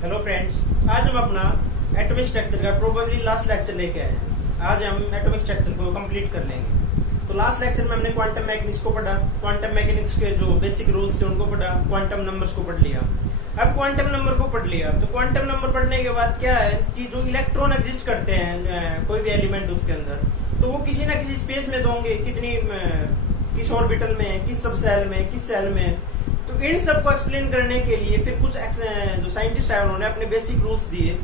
Hello friends, आज हम अपना एटॉमिक स्ट्रक्चर का प्रोबेबली लास्ट लेक्चर लेके आए हैं। आज हम एटॉमिक स्ट्रक्चर को कंप्लीट कर लेंगे। तो लास्ट लेक्चर में हमने क्वांटम मैकेनिक्स को पढ़ा, क्वांटम मैकेनिक्स के जो बेसिक रूल्स थे उनको पढ़ा, क्वांटम नंबर्स को पढ़ लिया। अब क्वांटम नंबर को पढ़ लिया तो क्वांटम नंबर पढ़ने के बाद क्या है कि जो इलेक्ट्रॉन एग्जिस्ट करते हैं कोई भी एलिमेंट उसके अंदर, तो वो किसी ना किसी स्पेस में होंगे, किस ऑर्बिटल में, किस सब सेल में, किस सेल में। तो इन सब को एक्सप्लेन करने के लिए फिर कुछ जो साइंटिस्ट है उन्होंने अपने बेसिक रूल्स दिए,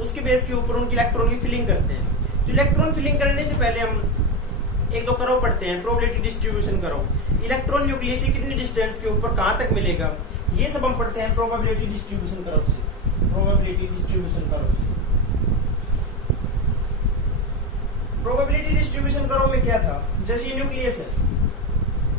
उसके बेस के ऊपर उनकी इलेक्ट्रॉन की फिलिंग करते हैं। तो इलेक्ट्रॉन फिलिंग करने से पहले हम एक दो कर्व पढ़ते हैं, probability distribution curve, electron nucleus से कितनी डिस्टेंस के ऊपर कहां तक मिलेगा, ये सब हम पढ़ते हैं प्रोबेबिलिटी डिस्ट्रीब्यूशन कर्व से। प्रोबेबिलिटी डिस्ट्रीब्यूशन कर्व से प्रोबेबिलिटी डिस्ट्रीब्यूशन कर्व में क्या था, जैसे ये न्यूक्लियस है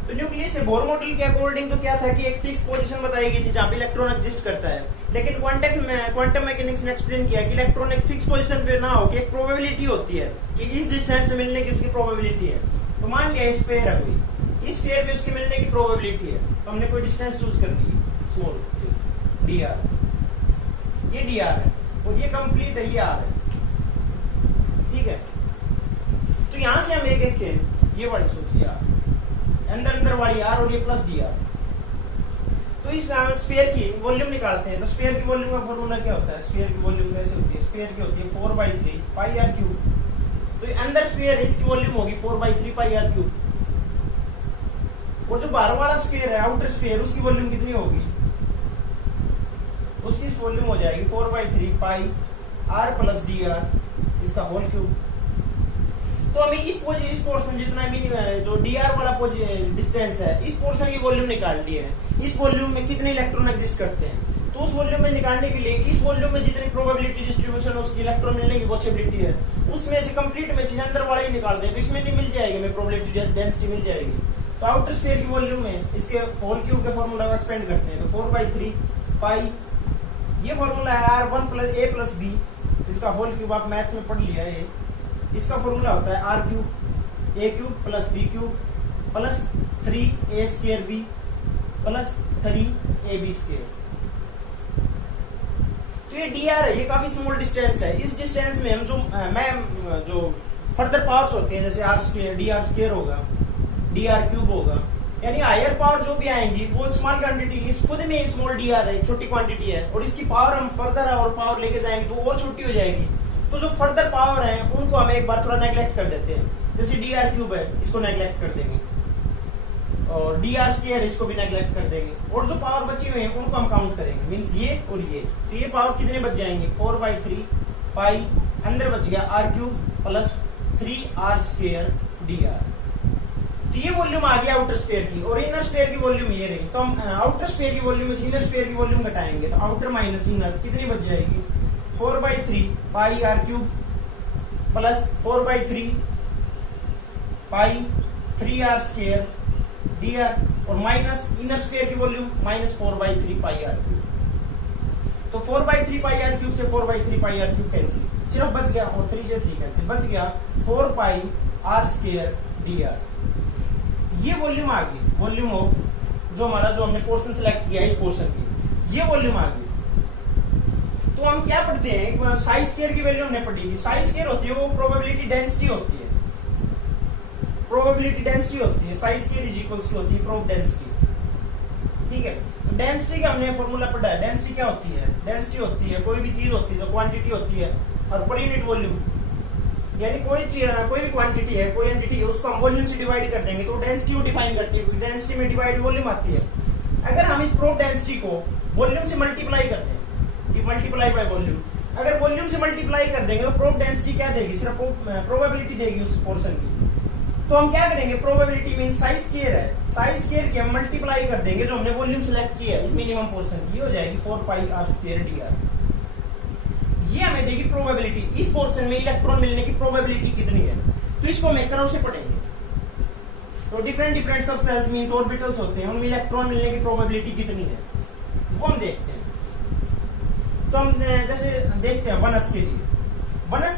तो न्यूक्लियस से बोर मॉडल के अकॉर्डिंग तो क्या था कि एक फिक्स पोजीशन बताई गई थी जहां पे इलेक्ट्रॉन एग्जिस्ट करता है। लेकिन क्वांटम मैकेनिक्स ने एक्सप्लेन किया कि इलेक्ट्रॉन एक फिक्स पोजीशन पे ना हो, कि एक प्रोबेबिलिटी होती है कि इस डिस्टेंस में मिलने की उसकी प्रोबेबिलिटी है। तो मान लिया स्फीयर है कोई, इस स्फीयर पे उसके मिलने की प्रोबेबिलिटी है, तो हमने कोई डिस्टेंस चूज कर ली, स्मॉल डी आर, ये डी आर है और ये कंप्लीट है, ये आर है, ठीक है। तो यहां से हम एक के ये वाली सोचिए आर, अंदर वाली आर और ये प्लस डी आर। तो इस स्फीयर की वॉल्यूम निकालते हैं। तो स्फीयर की वॉल्यूम का फॉर्मूला क्या होता है, स्फीयर की वॉल्यूम कैसे होती है, स्फीयर की होती है 4/3 पाई आर क्यूब। तो अंदर स्फीयर है, इसकी वॉल्यूम होगी 4/3 पाई आर क्यूब। और जो बाहर वाला स्फीयर है, आउटर स्फीयर, उसकी वॉल्यूम कितनी होगी, उसकी वॉल्यूम हो जाएगी 4/3 पाई आर प्लस डी आर, इसका होल क्यूब। तो हमें इस पोर्शन जितना भी जो डी आर वाला डिस्टेंस है, इस पोर्शन की वॉल्यूम निकालनी है। इस वॉल्यूम में कितने इलेक्ट्रॉन एग्जिस्ट करते हैं, तो उस वॉल्यूम में निकालने के लिए इस वॉल्यूम में जितनी प्रोबेबिलिटी डिस्ट्रीब्यूशन उसकी इलेक्ट्रॉन मिलने की पॉसिबिलिटी है, उसमें से कंप्लीट में से अंदर वाला ही निकाल दें तो इसमें नहीं मिल जाएगी, हमें प्रोबेबिलिटी डेंसिटी मिल जाएगी। तो आउटर स्फीयर की वॉल्यूम में इसके होल क्यूब के फॉर्मूला को एक्सपेंड करते हैं। तो 4/3 पाई, ये फॉर्मूला है R1 + A + B, इसका होल क्यूब आप मैथ्स में पढ़ लिया है। इसका फॉर्मूला होता है R³ A³ + B³ + 3A² B + 3AB²। तो ये डी आर है, ये काफी स्मॉल डिस्टेंस है। इस डिस्टेंस में हम जो फर्दर पावर्स होती हैं, जैसे R² DR² होगा, DR³ होगा, यानी हायर पावर जो भी आएंगी वो स्मॉल क्वांटिटी, इस खुद में स्मॉल डी आर है, छोटी क्वांटिटी है, और इसकी पावर हम फर्दर और पावर लेके जाएंगे तो और छोटी हो जाएगी। तो जो फर्दर पावर है उनको हम एक बार थोड़ा नेग्लेक्ट कर देते हैं। जैसे DR³ है, इसको नेग्लेक्ट कर देंगे, और DR² इसको भी नेग्लेक्ट कर देंगे, और जो पावर बची हुई है उनको हम काउंट करेंगे, मींस ये और ये। तो ये पावर कितने बच जाएंगे, 4/3 पाई, अंदर बच गया R³ + 3R² dr। तो ये वॉल्यूम आ गया आउटर स्फीयर की, और इनर स्फीयर की वॉल्यूम ये रही। तो हम आउटर स्फीयर की वॉल्यूम से इनर स्फीयर की वॉल्यूम घटाएंगे, तो आउटर माइनस इनर कितनी बच जाएगी, 4/3 पाई R³ + 4/3 पाई 3R² dr, और माइनस इनर स्फीयर की वॉल्यूम -4/3 पाई R³। तो 4/3 पाई R³ से 4/3 पाई R³ कैंसिल, सिर्फ बच गया, और 3 से 3 कैंसिल, बच गया 4 पाई R² dr। ये वॉल्यूम आ गई, वॉल्यूम ऑफ जो हमने पोर्शन सेलेक्ट किया इस पोर्शन की, ये वॉल्यूम आ गई। तो हम क्या पढ़ते हैं, साई स्क्वायर की वैल्यू हमने पढ़ी थी। साई स्क्वायर होती है वो प्रोबेबिलिटी डेंसिटी होती है, प्रोबेबिलिटी डेंसिटी होती है, साई स्क्वायर = होती है प्रोब डेंसिटी, ठीक है। तो डेंसिटी का हमने फॉर्मूला पढ़ा है। डेंसिटी क्या होती है, डेंसिटी होती है कोई भी चीज होती है जो क्वांटिटी होती है और पर यूनिट वॉल्यूम, यानी कोई भी क्वांटिटी है, कोई एंटिटी है, उसको हम वॉल्यूम से डिवाइड कर देंगे तो डेंसिटी डिफाइन करती है। डेंसिटी में डिवाइड वॉल्यूम आती है। अगर हम इस प्रोब डेंसिटी को वॉल्यूम से मल्टीप्लाई करते हैं, मल्टीप्लाई बाय वॉल्यूम, अगर वॉल्यूम से मल्टीप्लाई कर देंगे तो प्रोब डेंसिटी क्या देगी, सिर्फ प्रोबेबिलिटी देगी उस पोर्शन की। तो हम क्या करेंगे, प्रोबेबिलिटी मीन साई स्क्वायर है, साई स्क्वायर की हम मल्टीप्लाई कर देंगे जो हमने वॉल्यूम सेलेक्ट किया है इस मिनिमम पोर्शन की, हो जाएगी 4 पाई R² dr। ये हमें देगी प्रोबेबिलिटी, इस पोर्शन में इलेक्ट्रॉन मिलने की प्रोबेबिलिटी कितनी है। तो इसको हम एक कर्व से पढ़ेंगे। तो डिफरेंट सब सेल्स मींस ऑर्बिटल्स होते हैं, उनमें इलेक्ट्रॉन मिलने की प्रोबेबिलिटी कितनी है वो हम देखते हैं। तो हम जैसे देखते हैं वनस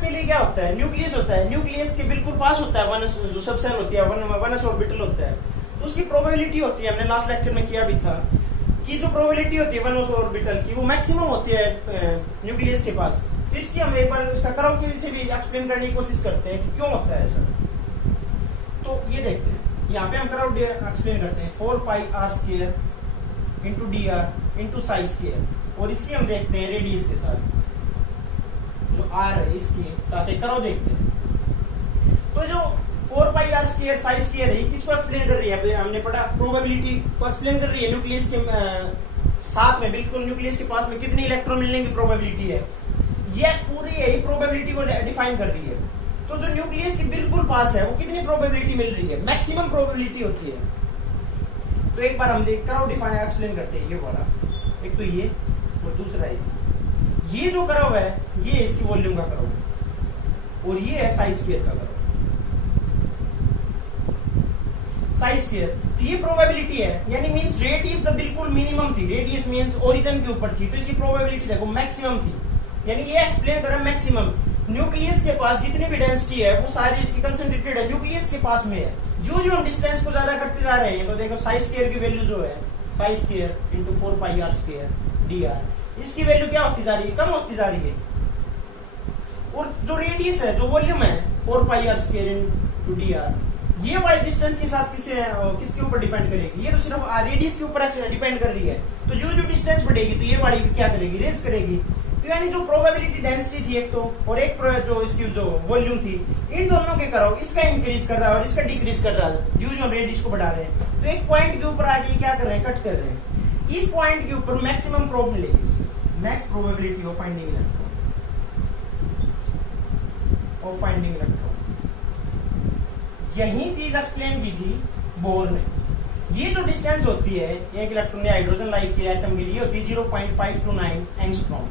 के लिए क्या होता है, न्यूक्लियस होता है, न्यूक्लियस के बिल्कुल पास होता है वनस, जो सब सेल होती है वनस ऑर्बिटल होता है, तो उसकी प्रोबेबिलिटी होती है, हमने लास्ट लेक्चर में किया भी था की जो प्रोबेबिलिटी होती है वन ऑर्बिटल की वो मैक्सिमम होती है न्यूक्लियस के पास। तो इसकी हम एक बार उसका कर्व की से भी एक्सप्लेन करने की कोशिश करते हैं कि क्यों होता है ऐसा। तो ये देखते हैं, यहाँ पे हम कर्व एक्सप्लेन करते हैं 4πr² into dr into size square, और इसकी हम देखते हैं रेडियस के साथ जो r है इसके साथ एक कर्व देखते हैं। तो जो 4πr² साइज स्क्वायर है किसको एक्सप्लेन कर रही है, हमने पढ़ा प्रोबेबिलिटी को एक्सप्लेन कर रही है। न्यूक्लियस के साथ में बिल्कुल न्यूक्लियस के पास में कितने इलेक्ट्रॉन मिलने की प्रोबेबिलिटी है, यह पूरी यही प्रोबेबिलिटी को डिफाइन कर रही है। तो जो न्यूक्लियस के बिल्कुल पास है वो कितनी प्रोबेबिलिटी मिल रही है, मैक्सिमम प्रोबेबिलिटी होती है। तो एक बार हम देख कर्व डिफाइन एक्सप्लेन करते हैं। ये वाला एक तो ये और दूसरा ये जो कर्व है ये इसकी वॉल्यूम का कर्व है और ये है साइज स्क्वायर का कर्व। साइज स्क्वायर तो ये प्रोबेबिलिटी है, यानी मींस रेडियस बिल्कुल मिनिमम थी, रेडियस मींस ओरिजिन के ऊपर थी, तो इसकी प्रोबेबिलिटी देखो मैक्सिमम थी। यानी ये एक्सप्लेन कर रहा है मैक्सिमम न्यूक्लियस के पास जितनी भी डेंसिटी है वो सारी इसकी कंसंट्रेटेड है, न्यूक्लियस के पास में है। जो हम डिस्टेंस को ज्यादा करते जा रहे हैं तो देखो साइज स्क्वायर की वैल्यू जो है size square into 4πr² dr, इसकी वैल्यू क्या होती जा रही है, कम होती जा रही है। और जो रेडियस है जो वॉल्यूम है 4πr² इंटू dr, ये वाली डिस्टेंस के साथ किसके ऊपर डिपेंड करेगी, ये तो सिर्फ रेडियस के ऊपर डिपेंड कर रही है। तो जो जो डिस्टेंस बढ़ेगी तो ये वाली क्या करेगी, रेज करेगी। तो यानी जो प्रोबेबिलिटी डेंसिटी थी एक तो और एक जो इसकी जो वॉल्यूम थी, इन दोनों के कर्व इसका इंक्रीज कर रहा है और इसका डिक्रीज कर रहा है जो हम रेडियस को बढ़ा रहे हैं। तो एक पॉइंट के ऊपर आके क्या कर रहे हैं, कट कर रहे हैं। इस पॉइंट के ऊपर मैक्सिमम प्रोब मिलेगी, max probability of finding electron. यही चीज एक्सप्लेन की थी बोर ने। ये जो डिस्टेंस होती है एक इलेक्ट्रॉन ने हाइड्रोजन लाइक के एटम के लिए होती है 0.529 एंगस्ट्रॉम।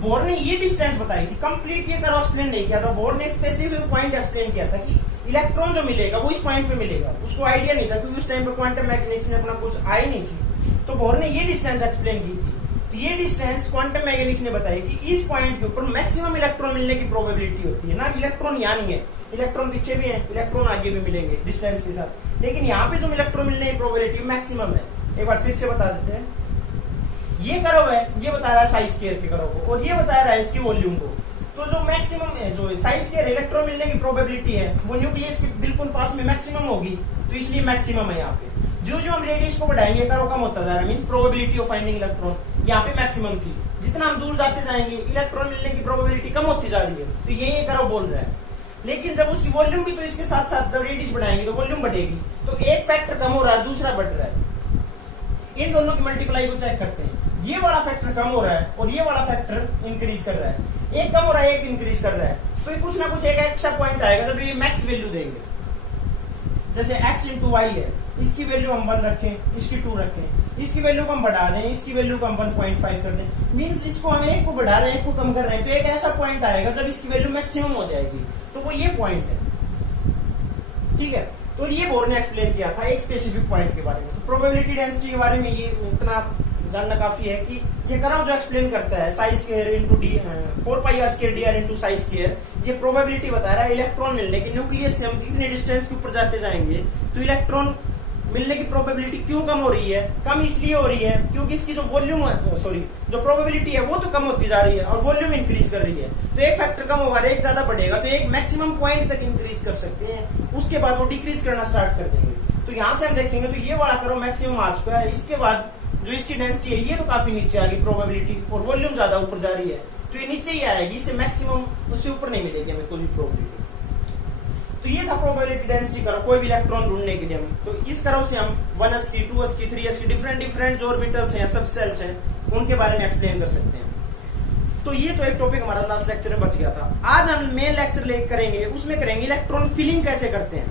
बोर ने ये डिस्टेंस बताई थी, कंप्लीट ये कर्व एक्सप्लेन नहीं किया था। बोर ने एक स्पेसिफिक पॉइंट एक्सप्लेन किया था कि इलेक्ट्रॉन जो मिलेगा वो इस पॉइंट पे मिलेगा। उसको आइडिया नहीं था क्योंकि उस टाइम पे क्वांटम मैकेनिक्स ने अपना कुछ आई नहीं थी। तो बोर ने ये डिस्टेंस एक्सप्लेन की थी। तो ये डिस्टेंस क्वांटम मैकेनिक्स ने बताई कि इस पॉइंट के ऊपर मैक्सिमम इलेक्ट्रॉन मिलने की प्रोबेबिलिटी होती है। ना इलेक्ट्रॉन यहाँ नहीं है, इलेक्ट्रॉन पीछे भी है, इलेक्ट्रॉन आगे भी मिलेंगे डिस्टेंस के साथ, लेकिन यहाँ पे जो इलेक्ट्रॉन मिलने की प्रोबेबिलिटी मैक्सिमम है। एक बार फिर से बता देते हैं, ये कर्व है ये बता रहा है साइज स्क्वायर के कर्व को और ये बता रहा है इसकी वॉल्यूम को। तो जो मैक्सिमम है जो साइज स्क्वायर इलेक्ट्रॉन मिलने की प्रोबेबिलिटी है वो न्यूक्लियस के बिल्कुल पास में मैक्सिमम होगी, तो इसलिए मैक्सिमम है यहाँ पे। जो जो हम रेडियस को बढ़ाएंगे कर्व कम होता जा रहा है, means probability of finding electron यहाँ पे मैक्सिमम थी। जितना हम दूर जाते जाएंगे इलेक्ट्रॉन मिलने की प्रोबेबिलिटी कम होती जा रही है, तो यही कर्व बोल रहा है। लेकिन जब उसकी वॉल्यूम भी तो इसके साथ साथ जब रेडियस बढ़ाएंगे तो वॉल्यूम बढ़ेगी, तो एक फैक्टर कम हो रहा है दूसरा बढ़ रहा है। इन दोनों की मल्टीप्लाई को चेक करते हैं, ये वाला फैक्टर कम हो रहा है और ये वाला फैक्टर इंक्रीज कर रहा है। एक कम हो रहा है एक इंक्रीज कर रहा है, तो कुछ ना कुछ एक एक्स्ट्रा पॉइंट आएगा जब ये मैक्स वैल्यू देंगे। जैसे x इंटू वाई है, इसकी वैल्यू हम 1 रखें, इसकी 2 रखें, इसकी वैल्यू को हम बढ़ा दें, इसकी वैल्यू को हम 1.5 कर दें, मींस इसको हम एक को बढ़ा रहे हैं एक को कम कर रहे हैं, तो एक ऐसा पॉइंट आएगा जब इसकी वैल्यू मैक्सिमम हो जाएगी, तो वो ये पॉइंट है। ठीक है, तो ये बोर ने एक्सप्लेन किया था एक स्पेसिफिक पॉइंट के बारे में। तो प्रोबेबिलिटी डेंसिटी के बारे में ये इतना जानना काफी है कि ये कर्व जो एक्सप्लेन करता है size square into 4πr² dr into size square, ये प्रोबेबिलिटी बता रहा है इलेक्ट्रॉन मिलने की। न्यूक्लियस से हम कितने डिस्टेंस के ऊपर जाते जाएंगे तो इलेक्ट्रॉन मिलने की प्रोबेबिलिटी क्यों कम हो रही है, कम इसलिए हो रही है क्योंकि इसकी जो वॉल्यूम जो प्रोबेबिलिटी है वो तो कम होती जा रही है और वॉल्यूम इंक्रीज कर रही है। तो एक फैक्टर कम होगा एक ज्यादा बढ़ेगा, तो एक मैक्सिमम पॉइंट तक इंक्रीज कर सकते हैं, उसके बाद वो डिक्रीज करना स्टार्ट कर देंगे। तो यहाँ से हम देखेंगे तो ये वाला कर्व मैक्सिमम आ चुका है, इसके बाद जो इसकी डेंसिटी है ये तो काफी नीचे आ गई प्रोबेबिलिटी और वॉल्यूम ज्यादा ऊपर जा रही है, तो ये नीचे ही आएगी, इससे मैक्सिमम उससे ऊपर नहीं मिलेगी हमें कोई भी प्रोबेबिलिटी। तो ये था प्रोबेबिलिटी डेंसिटी कर्व कोई भी इलेक्ट्रॉन ढूंढने के लिए हम। तो इस कर्व से हम 1s की 2s की 3s की डिफरेंट जो ऑर्बिटल्स हैं सब सेल्स हैं उनके बारे में एक्सप्लेन कर सकते हैं। तो ये तो एक टॉपिक हमारा लास्ट लेक्चर में बच गया था। आज हम मेन लेक्चर करेंगे, उसमें करेंगे इलेक्ट्रॉन फिलिंग कैसे करते हैं।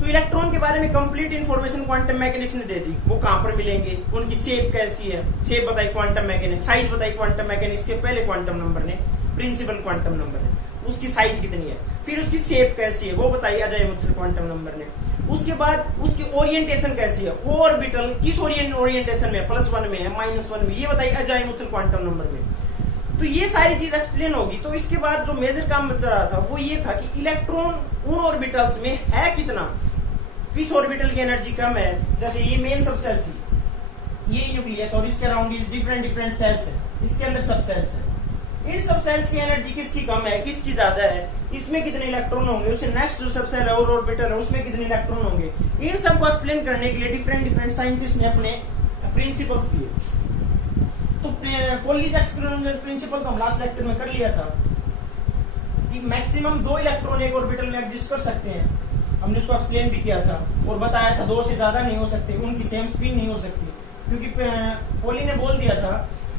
तो इलेक्ट्रॉन के बारे में कंप्लीट इन्फॉर्मेशन क्वांटम मैकेनिक्स ने दे दी, वो कहां पर मिलेंगे, उनकी शेप कैसी है, शेप बताई क्वांटम मैकेनिक्स, साइज बताई क्वांटम मैकेनिक्स के पहले क्वांटम नंबर ने, प्रिंसिपल क्वांटम नंबर ने, उसकी साइज कितनी है, फिर उसकी शेप कैसी है वो बताई अज़ाइमुथल क्वांटम नंबर ने। उसके बाद उसकी ओरिएंटेशन कैसी है, वो ऑर्बिटल किस ओरिएंटेशन में, +1 में है, -1 में, ये बताई अज़ाइमुथल क्वांटम नंबर में। तो ये सारी चीज एक्सप्लेन होगी। तो इसके बाद जो मेजर काम बच रहा था वो ये था कि इलेक्ट्रॉन उन ऑर्बिटल्स में है कितना, किस ऑर्बिटल की एनर्जी कम है। जैसे ये मेन सब सेल थी, ये न्यूक्लियस और इसके around is different different cells है, इसके अंदर सब सेल्स है। इन सब सेल्स की एनर्जी किसकी कम है, किसकी ज्यादा है, इसमें कितने इलेक्ट्रॉन होंगे, उससे नेक्स्ट जो सब सेल है और ऑर्बिटल है उसमें कितने इलेक्ट्रॉन होंगे, इन सब को एक्सप्लेन करने के लिए डिफरेंट डिफरेंट साइंटिस्ट ने अपने प्रिंसिपल्स दिए। तो पॉलीज एक्सपेरिमेंटल प्रिंसिपल तो हम लास्ट लेक्चर में कर लिया था कि मैक्सिमम 2 इलेक्ट्रॉन एक ऑर्बिटल में एग्जिस्ट कर सकते हैं, हमने उसको एक्सप्लेन भी किया था और बताया था 2 से ज्यादा नहीं हो सकते, उनकी सेम स्पिन नहीं हो सकती, क्योंकि पॉली ने बोल दिया था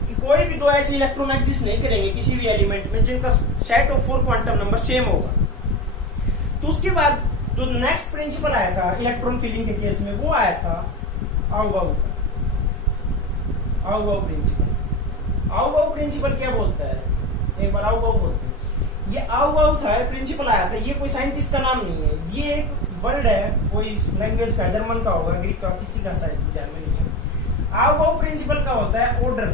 कि कोई भी 2 ऐसे इलेक्ट्रॉन एग्जिस्ट नहीं करेंगे किसी भी एलिमेंट में जिनका set of 4 quantum number same होगा। तो उसके बाद जो नेक्स्ट प्रिंसिपल आया था इलेक्ट्रॉन फिलिंग के केस में, वो आया था आउबाउ प्रिंसिपल। आउबाउ प्रिंसिपल क्या बोलता है, एक बार आउबाउ बोलते हैं। ये आउबाउ था प्रिंसिपल आया था, ये कोई साइंटिस्ट का नाम नहीं है, ये एक वर्ड है, कोई लैंग्वेज का, जर्मन का होगा, ग्रीक का, किसी का शायद जर्मनी में। आउबाउ प्रिंसिपल का होता है ऑर्डर,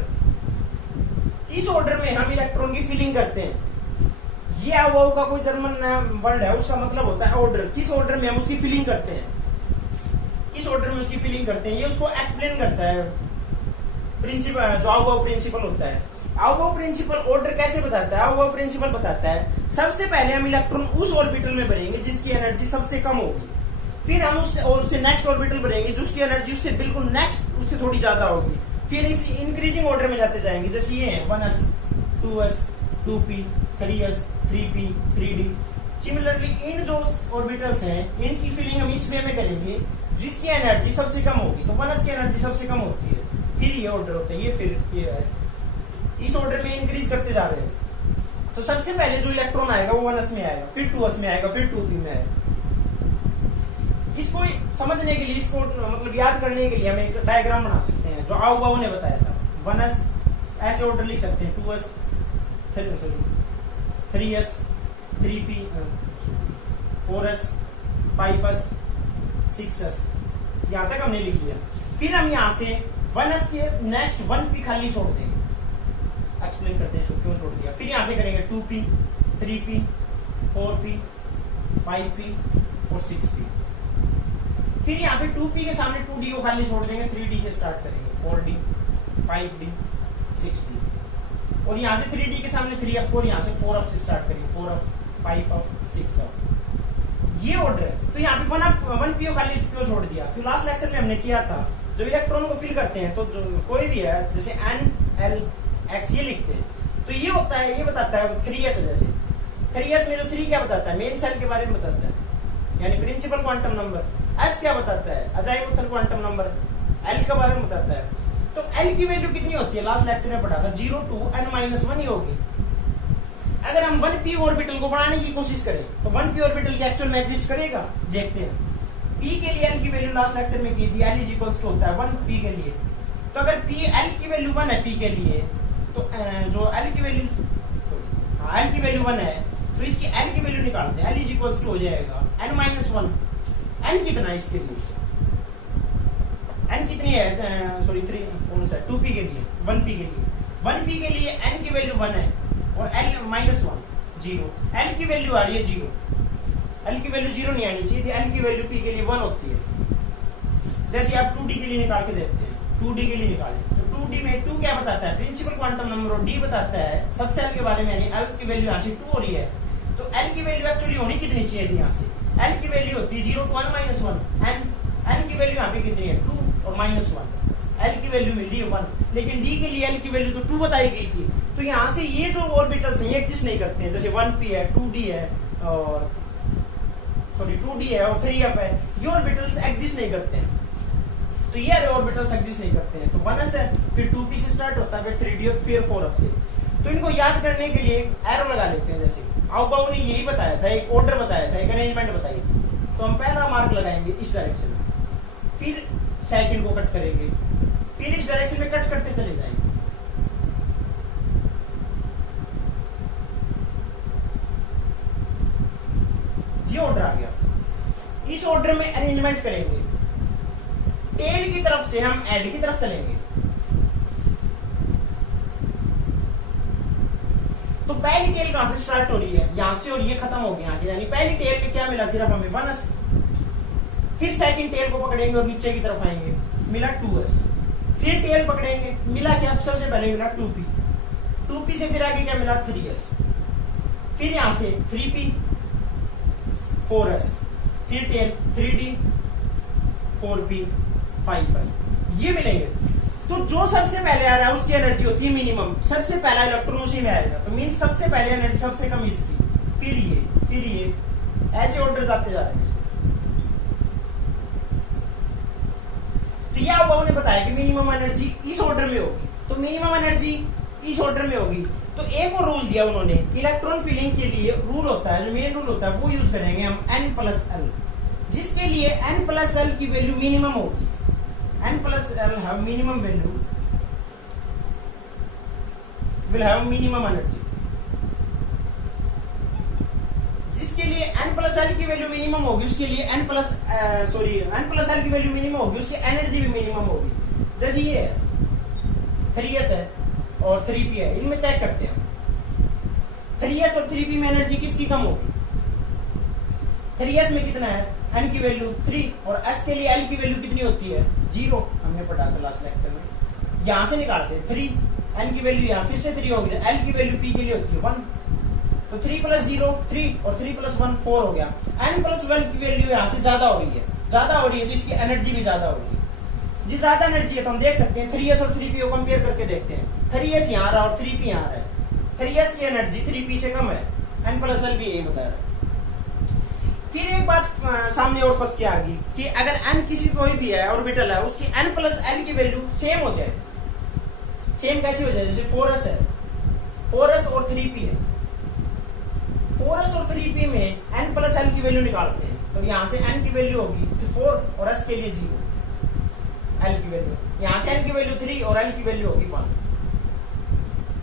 इस ऑर्डर में हम इलेक्ट्रॉन की फिलिंग करते हैं। ये आउबाउ का कोई जर्मन वर्ड है, उसका मतलब होता है ऑर्डर, किस ऑर्डर में हम उसकी फिलिंग करते हैं, किस ऑर्डर में उसकी फिलिंग करते हैं, ये उसको एक्सप्लेन करता है प्रिंसिपल, जो आउबाउ प्रिंसिपल होता है। आउबाउ प्रिंसिपल ऑर्डर कैसे बताता है, आउबाउ प्रिंसिपल बताता है सबसे पहले हम इलेक्ट्रॉन उस ऑर्बिटल में भरेंगे जिसकी एनर्जी सबसे कम होगी, फिर हम उससे नेक्स्ट ऑर्बिटल भरेंगे जिसकी एनर्जी उससे बिल्कुल नेक्स्ट उससे थोड़ी ज्यादा होगी, फिर इस इंक्रीजिंग ऑर्डर में जाते जाएंगे, जैसे ये है 1s 2s 2p 3s 3p 3d। Similarly in जो ऑर्बिटल्स हैं इनकी फिलिंग हम इस वे में करेंगे जिसकी एनर्जी सबसे कम होगी, तो 1s की एनर्जी सबसे कम होती है, फिर ये ऑर्डर होता है, ये फिर ये इस ऑर्डर में इंक्रीज करते जा रहे हैं। तो सबसे पहले जो इलेक्ट्रॉन आएगा वो 1s में आएगा, फिर 2s में आएगा, फिर 2p में आएगा। इसको समझने के लिए, इसको मतलब याद करने के लिए हम एक डायग्राम बना सकते हैं जो आउबाउ ने बताया था। 1s ऐसे ऑर्डर लिख सकते हैं, 2s 3s 3p 4s 5s 6s, यहां तक हमने लिख लिया। फिर हम यहां से 1s के नेक्स्ट 1p खाली छोड़ देंगे, एक्सप्लेन करते हैं इसको क्यों छोड़ दिया। फिर यहां से करेंगे 2p 3p 4p 5p और 6p। फिर यहाँ पे 2p के सामने 2d को खाली छोड़ देंगे, 3d से स्टार्ट करेंगे, 4d 5d 6d, और यहाँ से 3d के सामने 3f और यहाँ से 4f से स्टार्ट करेंगे, 4f 5f 6f, ये ऑर्डर है। तो यहाँ पे 1p को खाली क्यों छोड़ दिया, तो लास्ट लेक्चर में हमने किया था जब इलेक्ट्रॉन को फिल करते हैं तो जो कोई भी है जैसे n l x ये लिखते हैं, तो ये होता है, ये बताता है 3s है, जैसे 3s में जो 3 क्या बताता है, मेन सेल के बारे में बताता है, यानी प्रिंसिपल क्वांटम नंबर। S क्या बताता है, अजाइमुथल क्वांटम नंबर। L के बारे में बताता है। तो L की वैल्यू कितनी होती है, लास्ट लेक्चर में पढ़ा था, 0 to n-1 ही होगी। अगर हम 1p ऑर्बिटल को बढ़ाने की कोशिश करें तो 1p ऑर्बिटल के एक्चुअल में एग्जिस्ट करेगा, देखते हैं। p के लिए L की वैल्यू लास्ट लेक्चर में की थी, L इज इक्वल्स टू होता है 1p के लिए। तो अगर L की वैल्यू 1 है p के लिए, तो जो L की वैल्यू L की वैल्यू 1 है, तो इसकी L की वैल्यू निकालते हैं, L इज इक्वल्स टू हो जाएगा n-1। n कितना है इसके लिए, n कितनी है, सॉरी 3 कौन सा 2p के लिए, 1p के लिए, 1p के लिए n की वैल्यू 1 है और l -1 0, l की वैल्यू आ रही है 0, l की वैल्यू 0 नहीं आनी चाहिए थी, l की वैल्यू p के लिए 1 होती है। जैसे आप 2d के लिए निकाल के देखते हैं, 2d के लिए निकालें तो 2d में 2 क्या बताता है, प्रिंसिपल क्वांटम नंबर, और d बताता है सब सेल के बारे में, यानी l की वैल्यू यहाँ से 2 हो रही है, तो l की वैल्यू एक्चुअली होनी कितनी चाहिए थी, यहाँ से L की वैल्यू होती है 0 to n-1, n की वैल्यू यहाँ पे कितनी है 2 और -1, L की वैल्यू मिल रही है 1, लेकिन D के लिए L की वैल्यू तो 2 बताई गई थी। तो यहाँ से ये जो ऑर्बिटल्स हैं ये एग्जिस्ट नहीं करते हैं, जैसे 1p है, 2d है और सॉरी 2d है और 3f है, ये ऑर्बिटल्स एग्जिस्ट नहीं करते हैं। तो ये ऑर्बिटल्स एग्जिस्ट नहीं करते हैं। तो 1s है, फिर 2p से स्टार्ट होता है, फिर 3d और फिर 4f से। तो इनको याद करने के लिए एरो लगा लेते हैं, जैसे आउबाउ ने यही बताया था, एक ऑर्डर बताया था, एक अरेंजमेंट बताई थी, तो हम पहला मार्क लगाएंगे इस डायरेक्शन में, फिर सेकंड को कट करेंगे, फिर इस डायरेक्शन में कट करते चले जाएंगे। ये ऑर्डर आ गया। इस ऑर्डर में अरेंजमेंट करेंगे, टेल की तरफ से हम एड की तरफ चलेंगे। तो पहली टेल कहां से स्टार्ट हो रही है, यहां से, और ये खत्म हो गया यहाँ की, यानी पहली टेल में क्या मिला, सिर्फ हमें 1s। फिर सेकंड टेल को पकड़ेंगे और नीचे की तरफ आएंगे, मिला 2s। फिर टेल पकड़ेंगे, मिला क्या, सबसे पहले मिला 2p, 2p से फिर आगे क्या मिला 3s, फिर यहां से 3p 4s, फिर टेल 3d 4p 5s, ये मिलेंगे। तो जो सबसे पहले आ रहा है उसकी एनर्जी होती है मिनिमम, सबसे पहला इलेक्ट्रॉन उसी में आएगा, तो मीन सबसे पहले एनर्जी सबसे कम इसकी, फिर ये ऐसे ऑर्डर जाते जा रहे हैं। तो यह अब ने बताया कि मिनिमम एनर्जी इस ऑर्डर में होगी, तो मिनिमम एनर्जी इस ऑर्डर में होगी। तो एक और रूल दिया उन्होंने, इलेक्ट्रॉन फिलिंग के लिए रूल होता है, जो मेन रूल होता है वो यूज करेंगे हम n+l, जिसके लिए n+l की वैल्यू मिनिमम होगी, n+l have minimum value will have minimum energy, जिसके लिए n+l की वैल्यू मिनिमम होगी उसके लिए n+l की वैल्यू मिनिमम होगी, उसकी एनर्जी भी मिनिमम होगी। जैसे ये है 3s है और 3p है, इनमें चेक करते हैं 3s और 3p में एनर्जी किसकी कम होगी। 3s में कितना है, n की वैल्यू 3 और s के लिए l की वैल्यू कितनी होती है 0, हमने पढ़ा था लास्ट लेक्चर में। यहां से निकालते हैं 3, n की वैल्यू यहां फिर से 3 होगी, l की वैल्यू p के लिए होती है 1, तो 3 + 0 3 और 3 + 1 4 हो गया। n+12 की वैल्यू यहां से ज्यादा हो रही है, तो इसकी एनर्जी भी ज्यादा होगी। जी ज्यादा एनर्जी है तो हम देख सकते हैं 3s और 3p को कंपेयर करके देखते हैं, 3s यहाँ रहा और 3p यहाँ रहा है, 3s की एनर्जी 3p से कम है, n+l भी यही बता रहा है। फिर एक बात सामने और फंस के आ गई कि अगर n किसी कोई भी है ऑर्बिटल है, उसकी n+l की वैल्यू सेम हो जाए, सेम कैसे हो जाए, जैसे 4s है, 4s और 3p है, 4s और 3p में n+l की वैल्यू निकालते हैं, तो यहां से n की वैल्यू होगी 4 और s के लिए 0, l की वैल्यू यहां से n की वैल्यू 3 और l की वैल्यू होगी 1,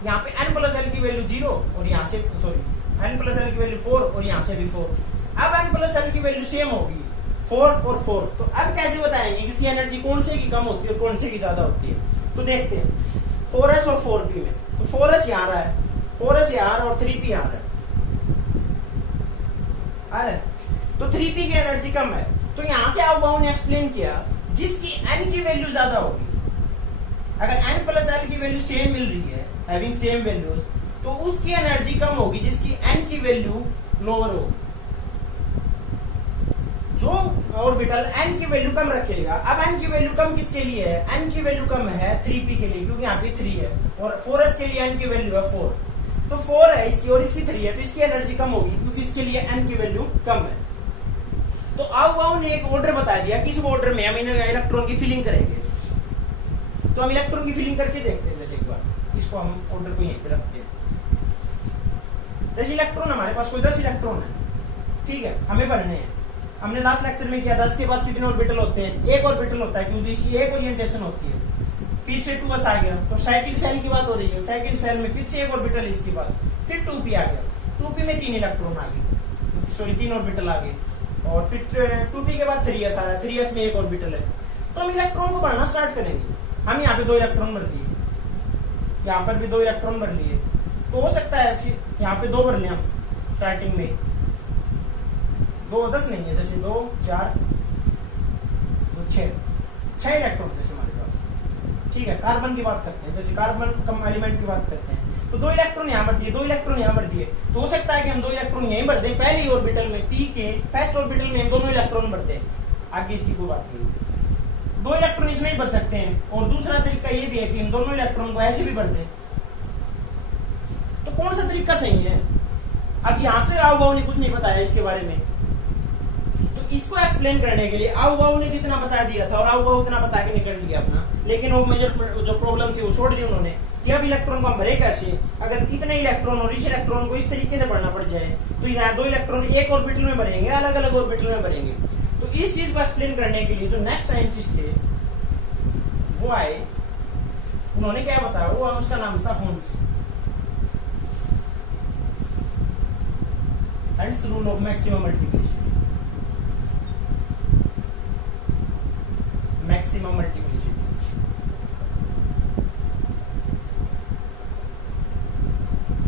यहाँ पे n+l की वैल्यू 0 और यहाँ से n+l की वैल्यू 4 और यहाँ से भी 4। अब n+l की वैल्यू सेम होगी 4 और 4, तो अब कैसे बताएंगे किसी एनर्जी कौन से की कम होती है और कौन से की ज्यादा होती है। तो देखते हैं 4s और 4p में, तो 4s यहाँ रहा है, 4s यहाँ और 3p यहाँ रहा है, तो 3p की एनर्जी कम है, तो यहां से आप ने एक्सप्लेन किया जिसकी n की वैल्यू ज्यादा होगी, अगर n+l की वैल्यू सेम मिल रही है हैविंग सेम वैल्यूज, तो उसकी एनर्जी कम होगी जिसकी n की वैल्यू लोअर होगी। जो ऑर्बिटल n की वैल्यू कम रखेगा, अब n की वैल्यू कम किसके लिए है, n की वैल्यू कम है 3p के लिए, क्योंकि यहाँ पे 3 है, और 4s के लिए n की वैल्यू है 4, तो 4 है इसकी और इसकी 3 है, तो इसकी एनर्जी कम होगी क्योंकि इसके लिए n की वैल्यू कम है। तो अब ने एक ऑर्डर बता दिया कि इस ऑर्डर में हम इलेक्ट्रॉन की फिलिंग करेंगे, तो हम इलेक्ट्रॉन की फिलिंग करके देखते हैं। जैसे एक बार इसको हम ऑर्डर को यहीं पे रखते हैं, जैसे इलेक्ट्रॉन हमारे पास कोई 10 इलेक्ट्रॉन है, ठीक है, हमें भरने हैं। हमने लास्ट लेक्चर में किया 10 के पास कितने ऑर्बिटल होते हैं, एक ऑर्बिटल होता है क्योंकि इसकी एक ओरिएंटेशन होती है। फिर से 2s आ गया, तो साइक्लिक सेल की बात हो रही है, साइक्लिक सेल में फिर से एक ऑर्बिटल इसके पास, फिर 2p आ गया, 2p में 3 इलेक्ट्रॉन आ गए, सॉरी 3 ऑर्बिटल आ गए, और फिर 2p के बाद 3s आ रहा है, 3s में एक ऑर्बिटल है। तो हम इलेक्ट्रॉन को भरना स्टार्ट करेंगे। हम यहाँ पे 2 इलेक्ट्रॉन भर दिए, यहाँ पर भी 2 इलेक्ट्रॉन भर लिए, तो हो सकता है फिर यहाँ पे 2 भर लें हम स्टार्टिंग में, 2 10 नहीं है, जैसे 2 4 2 6 इलेक्ट्रॉन जैसे हमारे पास, ठीक है। कार्बन की बात करते हैं, जैसे कार्बन कम एलिमेंट की बात करते हैं, तो 2 इलेक्ट्रॉन यहाँ भर दिए, 2 इलेक्ट्रॉन यहाँ भर दिए, तो हो सकता है कि हम 2 इलेक्ट्रॉन यहीं भर दें पहले ही ऑर्बिटल में, p के फर्स्ट ऑर्बिटल में हम दोनों इलेक्ट्रॉन भर दें, आगे इसकी कोई बात नहीं, 2 इलेक्ट्रॉन इसमें ही भर सकते हैं। और दूसरा तरीका ये भी है कि हम दोनों इलेक्ट्रॉन को ऐसे भी भर दें। तो कौन सा तरीका सही है, अब यहाँ तो आओ ने कुछ नहीं बताया इसके बारे में, तो इसको एक्सप्लेन करने के लिए आओ ने कितना बता दिया था और आओ उतना बता के निकल लिया अपना, लेकिन वो मेजर जो प्रॉब्लम थी वो छोड़ दी उन्होंने कि अब इलेक्ट्रॉन को हम भरे कैसे, अगर इतने इलेक्ट्रॉन और इस इलेक्ट्रॉन को इस तरीके से भरना पड़ जाए, तो यहाँ 2 इलेक्ट्रॉन एक ऑर्बिटल में भरेंगे, अलग अलग ऑर्बिटल में भरेंगे। तो इस चीज को एक्सप्लेन करने के लिए जो नेक्स्ट साइंटिस्ट थे वो आए, उन्होंने क्या बताया, वो उसका नाम था Hund's rule of maximum multiplicity, maximum multiplicity.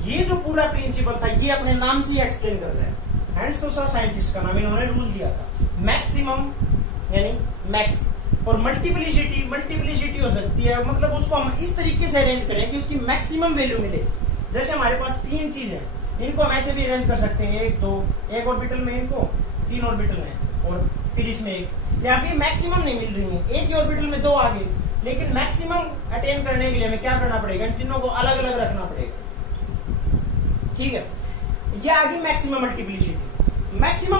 ये जो पूरा प्रिंसिपल था ये अपने नाम से ही एक्सप्लेन कर रहे हैं। हैंस तो साइंटिस्ट का नाम, इन्होंने रूल दिया था मैक्सिमम यानी मैक्स और मल्टीप्लिसिटी हो सकती है, मतलब उसको हम इस तरीके से अरेंज करें कि उसकी मैक्सिमम वैल्यू मिले। जैसे हमारे पास तीन चीज है, इनको हम ऐसे भी अरेंज कर सकते हैं, एक ऑर्बिटल में इनको, तीन ऑर्बिटल में, और फिर इसमें एक। यहाँ पे मैक्सिमम नहीं मिल रही है, एक ही ऑर्बिटल में दो आगे, लेकिन मैक्सिमम अटेन करने के लिए हमें क्या करना पड़ेगा, इन तीनों को अलग अलग रखना पड़ेगा। ठीक है, ये आ गई मैक्सिमम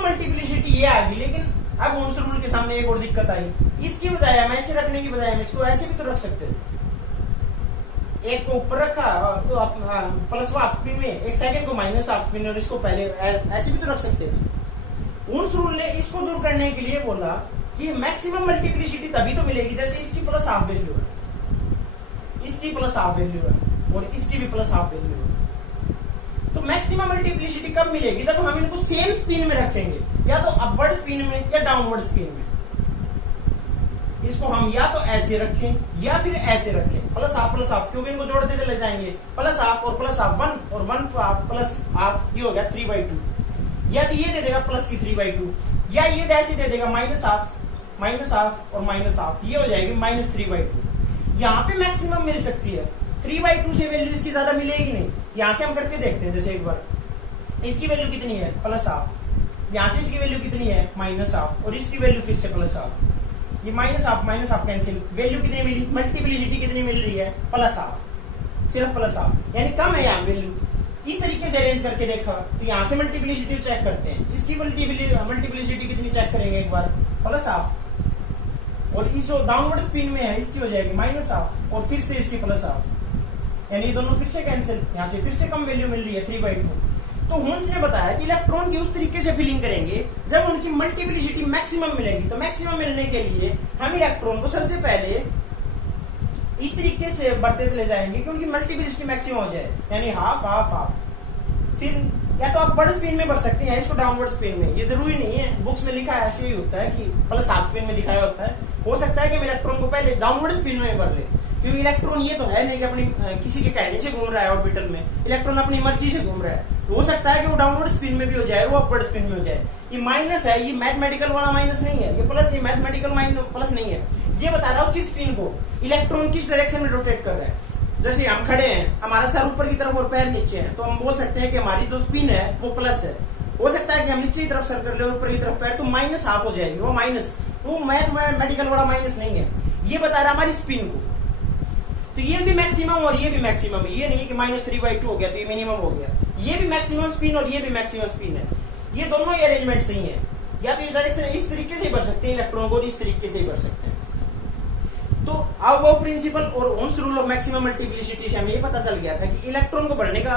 मल्टीप्लिसिटी ये आ गई। लेकिन अब ओम्स रूल के सामने एक और दिक्कत आई, इसकी बजाय हम ऐसे रखने की बजाय हम इसको ऐसे भी तो रख सकते थे। एक को ऊपर रखा प्लस हाफ स्पिन में, एक सेकंड को माइनस हाफ स्पिन, और इसको पहले ऐसे भी तो रख सकते थे। ओम्स रूल ने इसको दूर करने के लिए बोला कि मैक्सिमम मल्टीप्लिसिटी तभी तो मिलेगी जैसे इसकी प्लस हाफ वैल्यू है, इसकी प्लस हाफ वैल्यू है, और इसकी भी प्लस हाफ वैल्यू है। तो मैक्सिमम मल्टीप्लिसिटी कब मिलेगी, जब हम इनको सेम स्पिन में रखेंगे, या तो अपवर्ड स्पिन में या डाउनवर्ड स्पिन में। इसको हम या तो ऐसे रखें या फिर ऐसे रखें, प्लस हाफ, क्योंकि इनको जोड़ते चले जाएंगे, प्लस हाफ और प्लस हाफ 1 और 1 प्लस हाफ, ये हो गया 3/2। या तो ये दे देगा प्लस की 3/2, या ये ऐसे दे देगा माइनस हाफ और माइनस हाफ, ये हो जाएगी -3/2। यहाँ पे मैक्सिमम मिल सकती है, 3/2 से वैल्यू इसकी ज्यादा मिलेगी नहीं। यहां से हम करके देखते हैं, जैसे एक बार इसकी वैल्यू कितनी है, प्लस हाफ, यहां से इसकी वैल्यू कितनी है, माइनस हाफ, और इसकी वैल्यू फिर से प्लस हाफ। ये माइनस हाफ कैंसिल, वैल्यू कितनी मिली, मल्टीप्लिसिटी कितनी मिल रही है, प्लस हाफ, सिर्फ प्लस हाफ, यानी कम है यहाँ वैल्यू। इस तरीके से अरेंज करके देखा, तो यहाँ से मल्टीप्लिसिटी चेक करते हैं, इसकी मल्टीप्लिसिटी कितनी चेक करेंगे एक बार, प्लस हाफ, और इस जो डाउनवर्ड स्पिन में है इसकी हो जाएगी माइनस हाफ, और फिर से इसकी प्लस हाफ, यानी दोनों फिर से कैंसिल, यहाँ से फिर से कम वैल्यू मिल रही है 3/2। तो हुन्स ने बताया कि इलेक्ट्रॉन की उस तरीके से फिलिंग करेंगे जब उनकी मल्टीप्लिसिटी मैक्सिमम मिलेगी। तो मैक्सिमम मिलने के लिए हम इलेक्ट्रॉन को सबसे पहले इस तरीके से बढ़ते चले जाएंगे कि उनकी मल्टीप्लिसिटी मैक्सिमम हो जाए, यानी हाफ हाफ हाफ। फिर या तो आप वर्ड स्पिन में बढ़ सकते हैं, इसको डाउनवर्ड स्पिन में, ये जरूरी नहीं है, बुक्स में लिखा है ऐसे ही होता है कि प्लस हाफ स्पिन में दिखाया होता है। हो सकता है कि इलेक्ट्रॉन को पहले डाउनवर्ड स्पिन में भर ले, क्योंकि इलेक्ट्रॉन ये तो है नहीं कि अपनी किसी के कहने से घूम रहा है ऑर्बिटल में, इलेक्ट्रॉन अपनी मर्जी से घूम रहा है। तो हो सकता है कि वो डाउनवर्ड स्पिन में भी हो जाए, वो अपवर्ड स्पिन में हो जाए। ये माइनस है, ये मैथमेटिकल वाला माइनस नहीं है, ये प्लस, ये मैथमेटिकल प्लस नहीं है। ये बता रहा है उसकी स्पिन को, इलेक्ट्रॉन किस डायरेक्शन में रोटेट कर रहा है। जैसे हम खड़े हैं, हमारा सर ऊपर की तरफ और पैर नीचे है, तो हम बोल सकते हैं कि हमारी जो स्पिन है वो प्लस है। हो सकता है कि हम नीचे की तरफ सर कर ले, ऊपर की तरफ पैर, तो माइनस हाफ हो जाएगी, वो माइनस, वो मैथमेटिकल वाला माइनस नहीं है। ये बता रहा है हमारी स्पिन को। तो ये भी मैक्सिमम और ये भी मैक्सिमम है, ये नहीं कि -3/2 हो गया तो ये मिनिमम हो गया। ये भी मैक्सिमम स्पिन और ये भी मैक्सिमम स्पिन है, ये दोनों ही अरेंजमेंट सही है। या तो इस डायरेक्शन इस तरीके से बढ़ सकते हैं इलेक्ट्रॉन को, इस तरीके से ही बढ़ सकते हैं। तो आउबॉव प्रिंसिपल और Hund's rule of maximum multiplicity से हमें ये पता चल गया था कि इलेक्ट्रॉन को बढ़ने का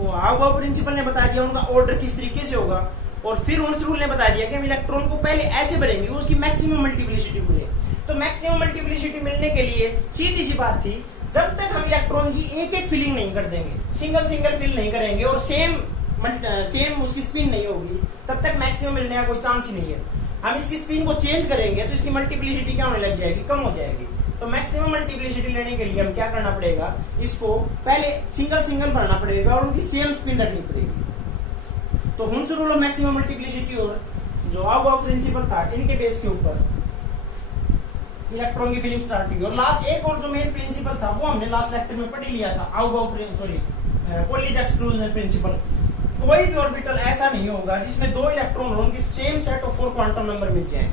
आउबॉव प्रिंसिपल ने बता दिया उनका ऑर्डर किस तरीके से होगा, और फिर ओम्स रूल ने बता दिया कि हम इलेक्ट्रॉन को पहले ऐसे भरेंगे उसकी मैक्सिमम मल्टीप्लिसिटी मिले। तो मैक्सिमम मल्टीप्लिसिटी मिलने के लिए सीधी सी बात थी, जब तक हम इलेक्ट्रॉन की एक एक फिलिंग नहीं कर देंगे, सिंगल फिल नहीं करेंगे और सेम उसकी स्पिन नहीं होगी, तब तक मैक्सिमम मिलने का कोई चांस ही नहीं है। हम इसकी स्पिन को चेंज करेंगे तो इसकी मल्टीप्लिसिटी क्या होने लग जाएगी, कम हो जाएगी। तो मैक्सिमम मल्टीप्लिसिटी लेने के लिए हम क्या करना पड़ेगा, इसको पहले सिंगल भरना पड़ेगा और उनकी सेम स्पिन रखनी पड़ेगी। तो Hund's rule of maximum multiplicity और जो आउबॉव प्रिंसिपल था, इनके बेस के ऊपर इलेक्ट्रॉन की फिलिंग स्टार्ट की। और लास्ट एक और जो मेन प्रिंसिपल था वो हमने लास्ट लेक्चर में पढ़ ही लिया था, कोलिज एक्सक्लूजन प्रिंसिपल। कोई भी ऑर्बिटल ऐसा नहीं होगा जिसमें दो इलेक्ट्रॉन हो, उनकी same set of 4 quantum number मिल जाए।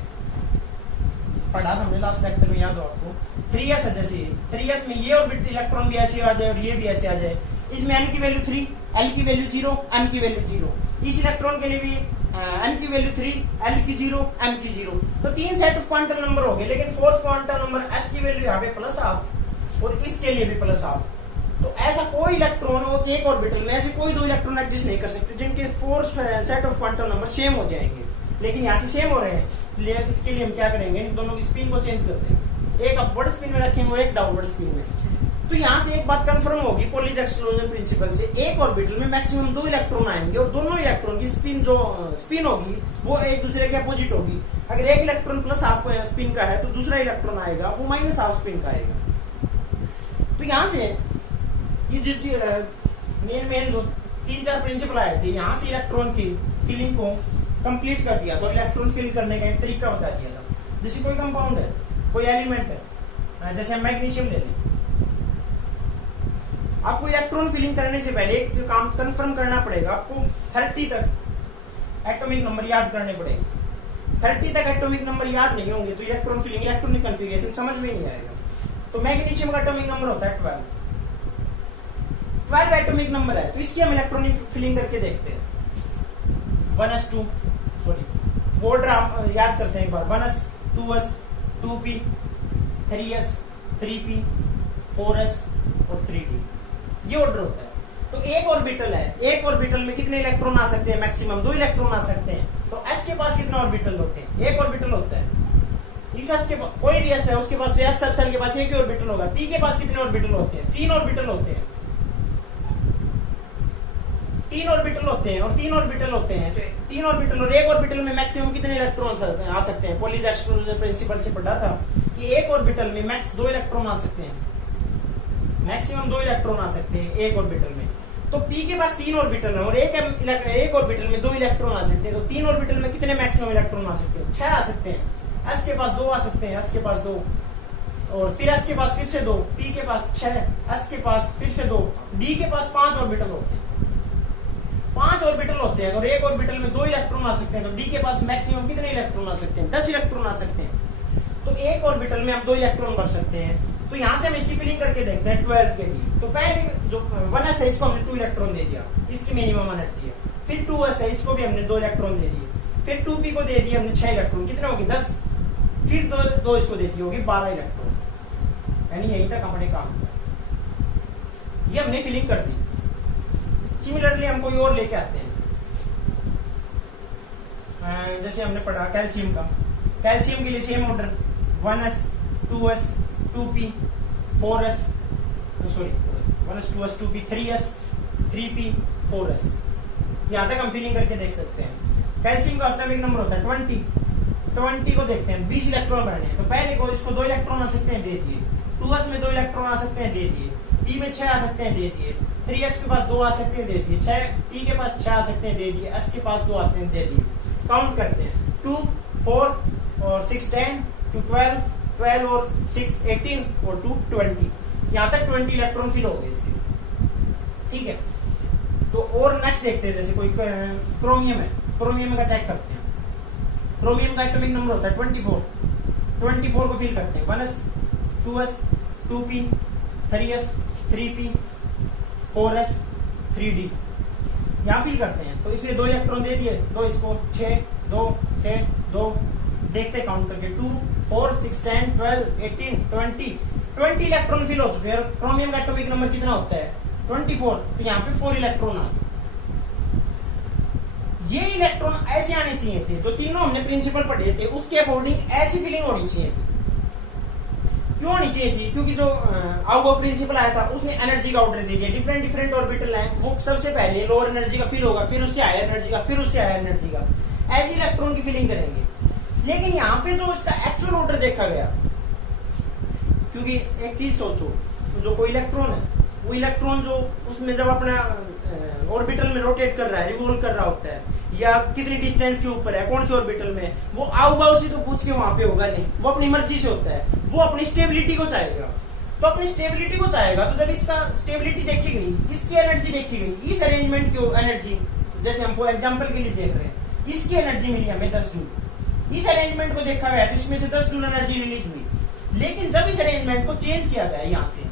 पढ़ा था हमने लास्ट लेक्चर में, याद हो आपको। 3s है, जैसे 3s में ये ऑर्बिटल इलेक्ट्रॉन भी ऐसे आ जाए और ये भी ऐसे आ जाए। इसमें n की वैल्यू 3, l की वैल्यू 0, m की वैल्यू 0। इस इलेक्ट्रॉन के लिए भी n की वैल्यू 3, l की 0, m की 0। तो 3 सेट ऑफ क्वांटम नंबर हो गए, लेकिन 4th क्वांटम नंबर s की वैल्यू यहाँ पे प्लस हाफ और इसके लिए भी प्लस हाफ। तो ऐसा कोई इलेक्ट्रॉन हो एक ऑर्बिटल में, ऐसे कोई दो इलेक्ट्रॉन एग्जिस्ट नहीं कर सकते जिनके 4 set of quantum number same हो जाएंगे, लेकिन यहाँ से सेम हो रहे हैं। इसके लिए हम क्या करेंगे, इन दोनों की स्पिन को चेंज कर देंगे, एक अपवर्ड स्पिन में रखेंगे और एक डाउनवर्ड स्पिन में। तो यहाँ से एक बात कंफर्म होगी कोलिज एक्सक्लूजन प्रिंसिपल से, एक ऑर्बिटल में मैक्सिमम 2 इलेक्ट्रॉन आएंगे और दोनों इलेक्ट्रॉन की स्पिन होगी वो एक दूसरे के अपोजिट होगी। अगर एक इलेक्ट्रॉन प्लस हाफ स्पिन का है तो दूसरा इलेक्ट्रॉन आएगा वो माइनस हाफ स्पिन का आएगा। तो यहाँ से ये जो मेन जो 3-4 प्रिंसिपल आए थे, यहाँ से इलेक्ट्रॉन की फिलिंग को कंप्लीट कर दिया। तो इलेक्ट्रॉन फिल करने का एक तरीका बता दिया था। जैसे कोई कंपाउंड है, कोई एलिमेंट है, जैसे हम मैग्नीशियम ले लें, आपको इलेक्ट्रॉन फिलिंग करने से पहले एक काम कंफर्म करना पड़ेगा, आपको 30 तक एटॉमिक नंबर याद करने पड़ेंगे। 30 तक एटॉमिक नंबर याद नहीं होंगे तो इलेक्ट्रॉन फिलिंग, इलेक्ट्रॉनिक कॉन्फ़िगरेशन समझ में नहीं आएगा। तो मैग्नीशियम का एटॉमिक नंबर होता है 12 एटॉमिक नंबर है, तो इसकी हम इलेक्ट्रॉनिक फिलिंग करके देखते हैं। 1s2 सॉरी ऑर्डर आप याद करते हैं एक बार, 1s 2s 2p 3s 3p 4s और 3d, ये ऑर्डर होता है। तो एक ऑर्बिटल है, एक ऑर्बिटल में कितने इलेक्ट्रॉन आ सकते हैं? मैक्सिमम 2 इलेक्ट्रॉन आ सकते हैं। तो s के पास कितना ऑर्बिटल होते हैं? एक ऑर्बिटल होता है। इस s के पास कोई भी s है उसके पास, तो s सेक्शन के पास एक ही ऑर्बिटल होगा। p के पास कितने ऑर्बिटल होते हैं? 3 ऑर्बिटल होते हैं, 3 ऑर्बिटल होते हैं और 3 ऑर्बिटल होते हैं। तो 3 ऑर्बिटल और एक ऑर्बिटल में मैक्सिमम कितने इलेक्ट्रॉन आ सकते हैं? पॉलीज एक्सक्लूजन प्रिंसिपल से पढ़ा था कि एक ऑर्बिटल में मैक्स 2 इलेक्ट्रॉन आ सकते हैं, मैक्सिमम 2 इलेक्ट्रॉन आ सकते हैं एक ऑर्बिटल में। तो p के पास 3 ऑर्बिटल है और एक ऑर्बिटल में 2 इलेक्ट्रॉन आ सकते हैं। तो 3 ऑर्बिटल में कितने मैक्सिमम इलेक्ट्रॉन आ सकते हैं? 6 आ सकते हैं। s के पास 2 आ सकते हैं, s के पास 2 और फिर s के पास फिर से 2, p के पास 6, s के पास फिर से 2, d के पास 5 ऑर्बिटल होते हैं। 5 ऑर्बिटल होते हैं और एक ऑर्बिटल में 2 इलेक्ट्रॉन आ सकते हैं। तो d के पास मैक्सिमम कितने इलेक्ट्रॉन आ सकते हैं? 10 इलेक्ट्रॉन आ सकते हैं। तो एक ऑर्बिटल में हम 2 इलेक्ट्रॉन भर सकते हैं। तो यहां से हम इसकी फिलिंग करके देखते हैं 12 के लिए। तो पहले जो 1s है इसको हमने 2 इलेक्ट्रॉन दे दिया, इसकी मिनिमम एनर्जी है। फिर 2s है, इसको भी हमने 2 इलेक्ट्रॉन दे दिए। फिर 2p को दे दिए हमने 6 इलेक्ट्रॉन, कितने होगी? 10। फिर दो इसको दे दी होगी 12 इलेक्ट्रॉन, यानी यहीं तक हमने काम किया, ये हमने फिलिंग कर दी। सिमिलरली हम कोई और लेके आते हैं, जैसे हमने पढ़ा कैल्शियम का। कैल्शियम के लिए same order 1s 2s 2p 4s sorry 1s 2s 2p 3s 3p 4s, यहां तक हम फिलिंग करके देख सकते हैं। कैल्शियम का एटॉमिक नंबर होता है 20 को देखते हैं, 20 इलेक्ट्रॉन भरने हैं। तो पहले को इसको 2 इलेक्ट्रॉन आ सकते हैं, दे दिए। 2s में 2 इलेक्ट्रॉन आ सकते हैं, दे दिए। p में 6 आ सकते हैं, दे दिए। 3s के पास 2 आ सकते हैं, दे दिए। p के पास 6 आ सकते हैं, दे दिए। s के पास 2 आते हैं, दे दिए। काउंट करते हैं 2 4 और 6 10 2 12 12 और 6 18 और 2 20, यहां तक 20 इलेक्ट्रॉन फिल हो गए इसके, ठीक है। तो और नेक्स्ट देखते हैं, जैसे कोई क्रोमियम है, क्रोमियम का चेक करते हैं। क्रोमियम का एटॉमिक नंबर होता है 24 को फिल करते हैं। 1s 2s 2p 3s 3p 4s 3d, यहां फिल करते हैं। तो इसलिए 2 इलेक्ट्रॉन दे दिए, तो इसको 6 2 6 2 देखते काउंट करके 2 4 6 10 12 18 20 इलेक्ट्रॉन फिल हो चुके हैं। क्रोमियम का एटॉमिक नंबर कितना होता है? 24। तो यहाँ पे 4 इलेक्ट्रॉन आ गए। ये इलेक्ट्रॉन ऐसे आने चाहिए थे, जो तीनों हमने प्रिंसिपल पढ़े थे उसके अकॉर्डिंग ऐसी फिलिंग होनी चाहिए थी। क्यों होनी चाहिए थी? क्योंकि जो आउगो प्रिंसिपल आया था उसने एनर्जी का ऑर्डर दे दिया। डिफरेंट ऑर्बिटल है, वो सबसे पहले लोअर एनर्जी का फिल होगा, फिर उससे हायर एनर्जी का, फिर उससे हायर एनर्जी का, ऐसे इलेक्ट्रॉन की फिलिंग करेंगे। लेकिन यहाँ पे जो इसका एक्चुअल ऑर्डर देखा गया, क्योंकि एक चीज सोचो, जो कोई इलेक्ट्रॉन है, वो इलेक्ट्रॉन जो उसमें जब अपना ऑर्बिटल में रोटेट कर रहा है, रिवॉल्व कर रहा होता है, या कितनी डिस्टेंस के ऊपर है, कौन से ऑर्बिटल में, वो आउबाउ से तो पूछ के वहां पे होगा नहीं, वो अपनी मर्जी से होता है। वो अपनी स्टेबिलिटी को चाहेगा, तो अपनी स्टेबिलिटी को चाहेगा। तो जब इसका स्टेबिलिटी देखी गई, इसकी एनर्जी देखी गई, इस अरेंजमेंट की एनर्जी, जैसे हम फॉर एग्जाम्पल के लिए देख रहे हैं, इसकी एनर्जी मिली हमें 10 जूल। इस अरेंजमेंट को देखा गया तो इसमें से 10 जूल एनर्जी रिलीज हुई। लेकिन जब इस अरेंजमेंट को चेंज किया गया, यहाँ से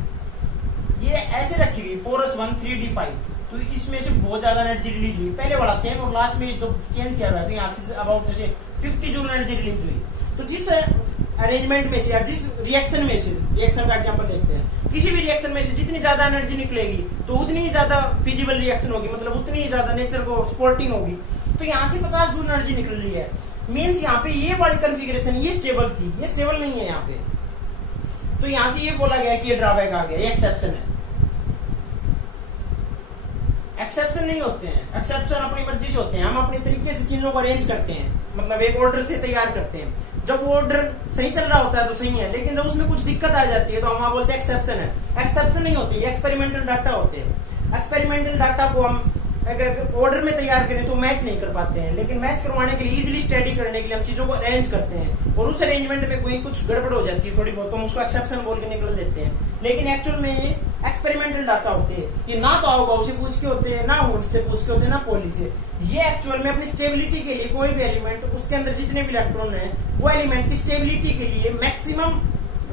ये ऐसे रखी गई 4s1 3d5, तो इसमें से बहुत ज्यादा एनर्जी रिलीज हुई। पहले वाला सेम और लास्ट में जो चेंज किया गया तो यहाँ से अबाउट जैसे 50 जूल एनर्जी रिलीज हुई। तो जिस अरेंजमेंट में से या जिस रिएक्शन में से, रिएक्शन का एग्जांपल देखते हैं, किसी भी रिएक्शन में से जितनी ज्यादा एनर्जी निकलेगी तो उतनी ही ज्यादा फिजिबल रिएक्शन होगी, मतलब उतनी ही ज्यादा नेचर को सपोर्टिंग होगी। तो यहाँ से 50 जूल एनर्जी निकल रही है, मीन्स यहाँ पे ये वाली कॉन्फ़िगरेशन ये स्टेबल थी, ये स्टेबल नहीं है यहाँ पे। तो यहाँ से ये बोला गया कि ये ड्रॉबैक आ गया, ये एक्सेप्शन है। एक्सेप्शन नहीं होते हैं, एक्सेप्शन अपनी मर्जी से होते हैं। हम अपने तरीके से चीजों को अरेंज करते हैं, मतलब एक ऑर्डर से तैयार करते हैं। जब वो ऑर्डर सही चल रहा होता है तो सही है, लेकिन जब उसमें कुछ दिक्कत आ जाती है तो हम बोलते हैं एक्सेप्शन है। एक्सेप्शन नहीं होती, एक्सपेरिमेंटल डाटा होते हैं। एक्सपेरिमेंटल डाटा को हम अगर ऑर्डर में तैयार करें तो मैच नहीं कर पाते हैं, लेकिन मैच करवाने के लिए इजीली स्टडी करने के लिए हम चीजों को अरेंज करते हैं, और उस अरेंजमेंट में कोई कुछ गड़बड़ हो जाती है थोड़ी बहुत, तो हम उसको एक्सेप्शन बोल के निकल देते हैं। लेकिन एक्चुअल में एक्सपेरिमेंटल डाटा होते हैं, ये ना तो आओ से पूछ के होते हैं, ना वुड से पूछ के होते हैं, ना पॉली से। ये एक्चुअल में अपनी स्टेबिलिटी के लिए कोई भी एलिमेंट, उसके अंदर जितने भी इलेक्ट्रॉन है, वो एलिमेंट की स्टेबिलिटी के लिए मैक्सिमम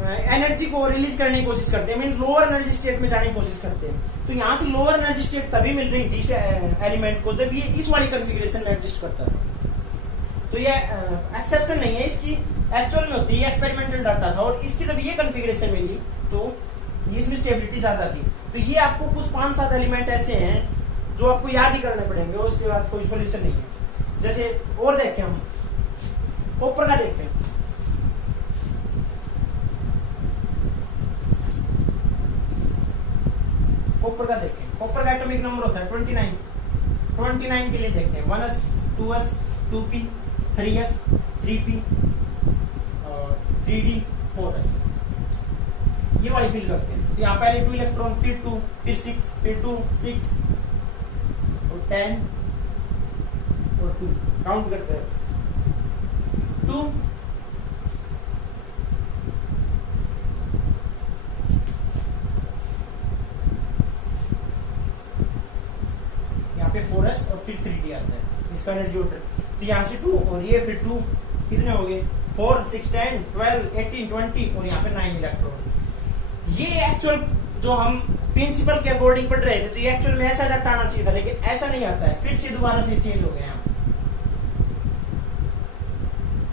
एनर्जी को रिलीज करने की कोशिश करते हैं, मीन लोअर एनर्जी स्टेट में जाने की कोशिश करते हैं। तो यहाँ से लोअर एनर्जी स्टेट तभी मिल रही थी एलिमेंट को जब ये इस वाली कॉन्फ़िगरेशन में एडजस्ट करता था। तो ये एक्सेप्शन नहीं है, इसकी एक्चुअल में होती है, एक्सपेरिमेंटल डाटा था, और इसकी जब ये कॉन्फ़िगरेशन मिली तो इसमें स्टेबिलिटी ज्यादा थी। तो ये आपको कुछ 5-7 एलिमेंट ऐसे हैं जो आपको याद ही करने पड़ेंगे, उसके बाद कोई सोल्यूशन नहीं है। जैसे और देखें हम कॉपर का, देखें कॉपर का, देखें कॉपर का एटॉमिक नंबर होता है 29 के लिए देखें 1s 2s 2p 3s 3p और 3d 4s, ये वाली फिल करते हैं। तो यहाँ पहले 2 इलेक्ट्रॉन, फिर 2, फिर 6, फिर 2 6 और 10 और 2, काउंट करते हैं 2 पे 4s और फिर 3d आता है, इसका एनर्जी ऑर्डर। तो यहाँ से 2 और ये फिर 2, कितने हो गए 4 6 10 12 18 20 और यहाँ पे 9 इलेक्ट्रॉन। ये एक्चुअल जो हम प्रिंसिपल के अकॉर्डिंग पढ़ रहे थे, तो ये एक्चुअल में ऐसा डाटा आना चाहिए था, लेकिन ऐसा नहीं आता है, फिर से दोबारा से चेंज हो गया।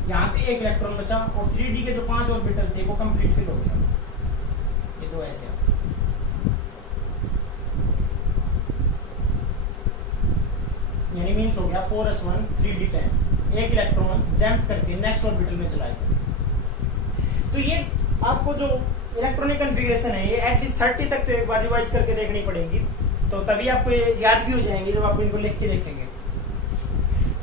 यहाँ पे 1 इलेक्ट्रॉन बचा और 3d के जो 5 ऑर्बिटल थे वो कंप्लीट फिल हो गया। ये तो ऐसे यानी मीन्स हो गया 4s1 3d 10, 1 इलेक्ट्रॉन जंप करके नेक्स्ट ऑर्बिटल में चला गया। तो ये आपको जो इलेक्ट्रॉनिक कॉन्फ़िगरेशन है, ये एटलीस्ट 30 तक तो एक बार रिवाइज करके देखनी पड़ेगी, तो तभी आपको ये याद भी हो जाएंगे जब आप इनको लिख के देखेंगे।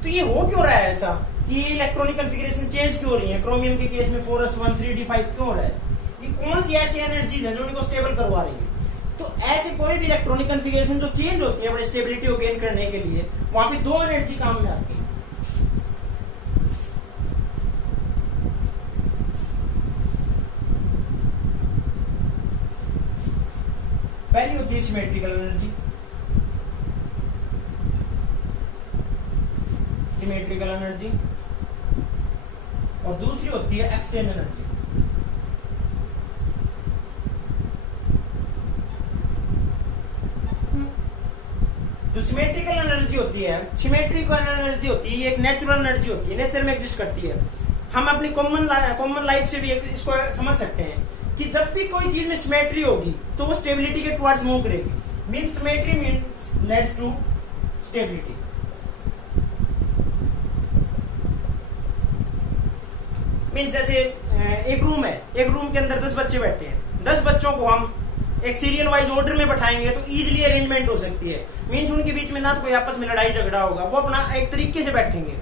तो ये हो क्यों रहा है ऐसा कि इलेक्ट्रॉनिक कॉन्फ़िगरेशन चेंज क्यों हो रही है? क्रोमियम के केस में 4s1 3d 5 क्यों हो रहा है? ये कौन सी ऐसी एनर्जीज है जो इनको स्टेबल करवा रही है? तो ऐसे कोई भी इलेक्ट्रॉनिक कॉन्फ़िगरेशन जो चेंज होती है अपनी स्टेबिलिटी को गेन करने के लिए, वहां पे 2 एनर्जी काम में आती है। पहली होती है सिमेट्रिकल एनर्जी, और दूसरी होती है एक्सचेंज एनर्जी। जो सिमेट्रिकल एनर्जी होती है, ये एक नेचुरल एनर्जी होती है, नेचर में एग्जिस्ट करती है। हम अपनी कॉमन लाइफ से भी इसको समझ सकते हैं कि जब भी कोई चीज में सिमेट्री होगी तो वो स्टेबिलिटी के टुवर्ड्स मूव करेगी। Means symmetry means leads to stability. Means जैसे एक रूम है, एक रूम के अंदर 10 बच्चे बैठे हैं, 10 बच्चों को हम एक सीरियल वाइज ऑर्डर में बैठाएंगे तो इजीली अरेंजमेंट हो सकती है। मींस उनके बीच में ना तो कोई आपस में लड़ाई झगड़ा होगा, वो अपना एक तरीके से बैठेंगे।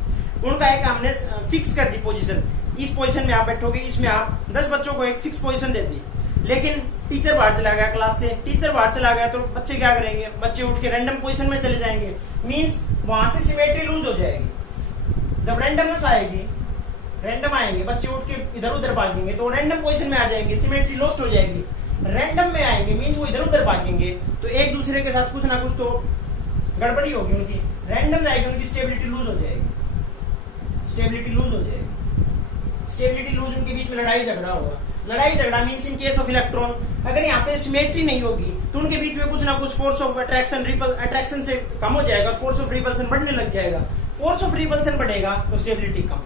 उनका एक हमने फिक्स कर दी पोजीशन, इस पोजीशन में आप बैठोगे, इसमें आप 10 बच्चों को एक फिक्स पोजीशन दे दी। लेकिन टीचर बाहर चला गया क्लास से, टीचर बाहर चला गया तो बच्चे क्या करेंगे? बच्चे उठ के रैंडम पोजीशन में चले जाएंगे। मींस वहां से सिमेट्री लूज हो जाएगी। जब रैंडमनेस आएगी, रैंडम आएंगे, बच्चे उठ के इधर उधर भागेंगे तो रैंडम पोजीशन में आ जाएंगे, सिमेट्री लॉस्ट हो जाएगी। रैंडम में आएंगे मींस वो इधर उधर भागेंगे तो एक दूसरे के साथ कुछ ना कुछ तो गड़बड़ी होगी उनकी। रैंडम जाएगी, उनकी स्टेबिलिटी लूज हो जाएगी, स्टेबिलिटी लूज उनके बीच में लड़ाई झगड़ा होगा। लड़ाई झगड़ा means in case of electron, अगर यहाँ पे सिमेट्री नहीं होगी तो उनके बीच में कुछ ना कुछ फोर्स ऑफ अट्रैक्शन से कम हो जाएगा, फोर्स ऑफ रिपल्सन बढ़ने लग जाएगा। फोर्स ऑफ रिपल्सन बढ़ेगा तो स्टेबिलिटी कम।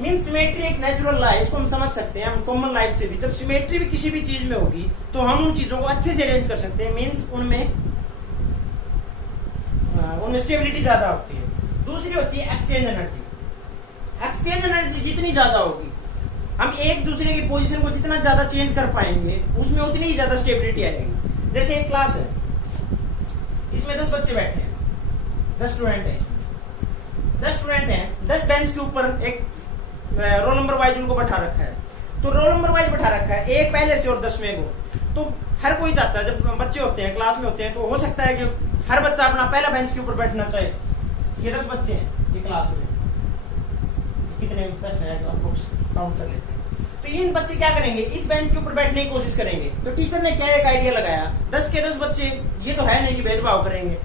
मीन सिमेट्री एक नेचुरल लॉ है, इसको हम समझ सकते हैं हम कॉमन लाइफ से भी। जब सिमेट्री भी किसी भी चीज में होगी तो हम उन चीजों को अच्छे से अरेंज कर सकते हैं, मीन्स उनमें स्टेबिलिटी ज्यादा होती है। दूसरी होती है एक्सचेंज एनर्जी। एक्सचेंज एनर्जी जितनी ज्यादा होगी, हम एक दूसरे की पोजीशन को जितना ज्यादा चेंज कर पाएंगे उसमें उतनी ही ज्यादा स्टेबिलिटी आएगी। जैसे एक क्लास है, इसमें 10 बच्चे बैठे हैं, 10 स्टूडेंट है, 10 स्टूडेंट हैं, 10 बेंच के ऊपर एक रोल नंबर वाइज उनको बैठा रखा है। तो रोल नंबर वाइज बैठा रखा है, एक पहले से और 10वें को। तो हर कोई चाहता है, जब बच्चे होते हैं क्लास में होते हैं तो हो सकता है कि हर बच्चा अपना पहला बेंच के ऊपर बैठना चाहे। ये 10 बच्चे हैं ये क्लास में, कितने 10 है काउंट कर लेते हैं। तो इन बच्चे क्या करेंगे, इस बेंच के ऊपर बैठने की कोशिश करेंगे। तो टीचर ने क्या एक आइडिया लगाया, 10 के 10 बच्चे, ये तो है नहीं कि भेदभाव करेंगे,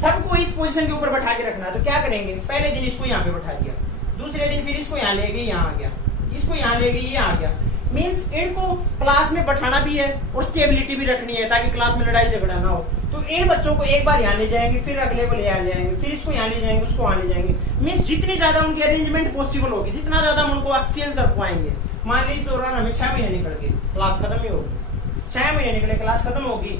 सबको इस पोजीशन के ऊपर बैठा के रखना है। तो क्या करेंगे, पहले दिन इसको यहाँ पे बैठा दिया, दूसरे दिन फिर इसको यहाँ ले गए, यहाँ आ गया, इसको यहाँ ले गए, ये आ गया। मीन्स इनको क्लास में बैठाना भी है और स्टेबिलिटी भी रखनी है ताकि क्लास में लड़ाई झगड़ा ना हो। तो इन बच्चों को एक बार यहाँ ले जाएंगे, फिर अगले को ले जाएंगे, फिर इसको यहाँ ले जाएंगे, उसको वहां ले जाएंगे। मीन्स जितनी ज्यादा उनकी अरेंजमेंट पॉसिबल होगी, जितना ज्यादा हम उनको एक्सचेंज कर पाएंगे। मान लीजिए इस दौरान हमें 6 महीने निकल गए, क्लास खत्म ही होगी, 6 महीने निकले, क्लास खत्म होगी,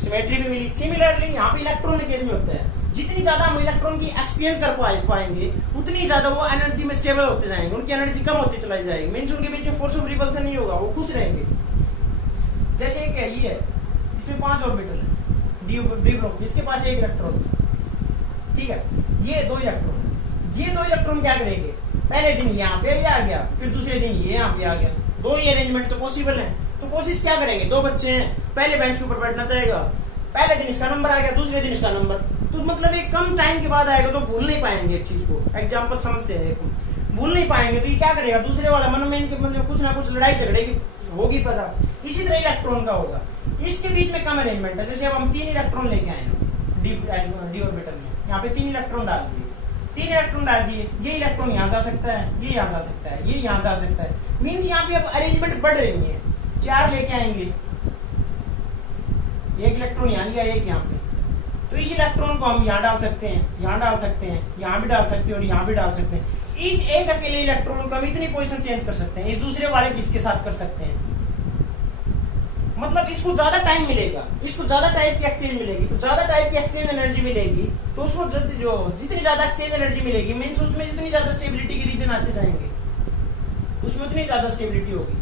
सिमेट्री भी मिली। सिमिलरली यहाँ पे इलेक्ट्रॉन के केस में होता है, जितनी ज्यादा हम इलेक्ट्रॉन की एक्सचेंज कर पाएंगे उतनी ज्यादा वो एनर्जी में स्टेबल होते जाएंगे, उनकी एनर्जी कम होती चलाई जाएगी। मीन्स उनके बीच में फोर्स ऑफ रिपल्सन नहीं होगा, वो खुश रहेंगे। जैसे एक है, ये है, इसमें 5 ऑर्बिटल है, डी ब्लॉक, इसके पास 1 इलेक्ट्रॉन, ठीक है, ये 2 इलेक्ट्रॉन। ये 2 इलेक्ट्रॉन क्या करेंगे, पहले दिन यहाँ पे ये आ गया, फिर दूसरे दिन ये यहाँ पे आ गया। 2 ही अरेंजमेंट तो पॉसिबल है। तो कोशिश क्या करेंगे, 2 बच्चे हैं, पहले बेंच के ऊपर बैठना चाहेगा, पहले दिन इसका नंबर आ गया, दूसरे दिन इसका नंबर, तो मतलब एक कम टाइम के बाद आएगा, तो भूल नहीं पाएंगे एक चीज को। एग्जाम्पल समझ से है, भूल नहीं पाएंगे। तो ये क्या करेगा, दूसरे वाला मन में इनके मतलब कुछ ना कुछ लड़ाई झगड़े की होगी पता। इसी तरह इलेक्ट्रॉन का होगा, इसके बीच में कम अरेंजमेंट है। जैसे अब हम 3 इलेक्ट्रॉन लेके आए डी ऑर्बिटल में, यहाँ पे 3 इलेक्ट्रॉन डाल दिए, 3 इलेक्ट्रॉन डाल दिए, ये इलेक्ट्रॉन यहाँ जा सकता है, ये यहाँ जा सकता है, ये यहाँ जा सकता है। मीन्स यहाँ पे अब अरेंजमेंट बढ़ रही है। 4 लेके आएंगे, 1 इलेक्ट्रॉन यहाँ लिया, 1 यहाँ पे, तो इस इलेक्ट्रॉन को हम यहाँ डाल सकते हैं, यहाँ डाल सकते हैं, यहाँ भी डाल सकते हैं और यहाँ भी डाल सकते हैं। इस एक अकेले इलेक्ट्रॉन को हम इतनी पोजीशन चेंज कर सकते हैं, इस दूसरे वाले किसके साथ कर सकते हैं। मतलब इसको ज्यादा टाइम मिलेगा, इसको ज्यादा टाइप की एक्सचेंज मिलेगी, तो ज्यादा टाइप की एक्सचेंज एनर्जी मिलेगी, तो उसको जितनी ज्यादा एक्सचेंज एनर्जी मिलेगी, मीन्स उसमें जितनी ज्यादा स्टेबिलिटी के रीजन आते जाएंगे, उसमें उतनी ज्यादा स्टेबिलिटी होगी।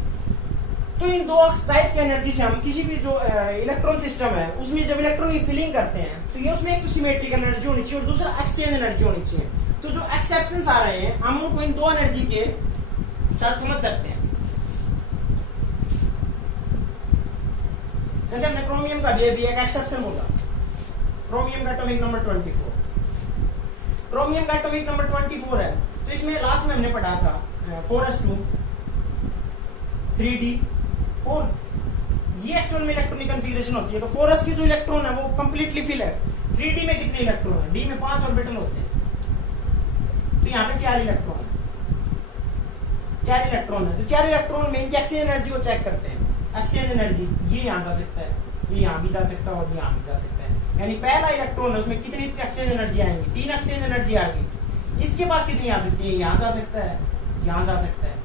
तो इन 2 टाइप की एनर्जी से हम किसी भी जो इलेक्ट्रॉन सिस्टम है उसमें जब इलेक्ट्रॉन की फिलिंग करते हैं, तो ये उसमें एक तो सिमेट्रिक एनर्जी होनी चाहिए और दूसरा एक्सचेंज एनर्जी होनी चाहिए। तो जो एक्सेप्शंस आ रहे हैं हम उनको इन 2 एनर्जी के साथ समझ सकते हैं। जैसे हमने क्रोमियम का भी एक एक्सेप्शन बोला, क्रोमियम का एटॉमिक नंबर 24, क्रोमियम का एटॉमिक नंबर 24 है। तो इसमें लास्ट में हमने पढ़ा था 4s2 3d4, ये एक्चुअल में इलेक्ट्रॉनिक कन्फिगरेशन होती है। तो 4s की जो इलेक्ट्रॉन है वो कंप्लीटली फिल है। 3d में कितने इलेक्ट्रॉन है, d में 5 ऑर्बिटल होते हैं, तो यहाँ पे 4 इलेक्ट्रॉन है, 4 इलेक्ट्रॉन है। तो 4 इलेक्ट्रॉन में इनकी एक्सचेंज एनर्जी को चेक करते हैं। एक्सचेंज एनर्जी, ये यहाँ जा सकता है, ये यहाँ भी जा सकता है और यहाँ भी जा सकता है। यानी पहला इलेक्ट्रॉन है उसमें कितनी एक्सचेंज एनर्जी आएंगी, 3 एक्सचेंज एनर्जी आएगी। इसके पास कितनी आ सकती है, यहाँ जा सकता है, यहाँ जा सकता है।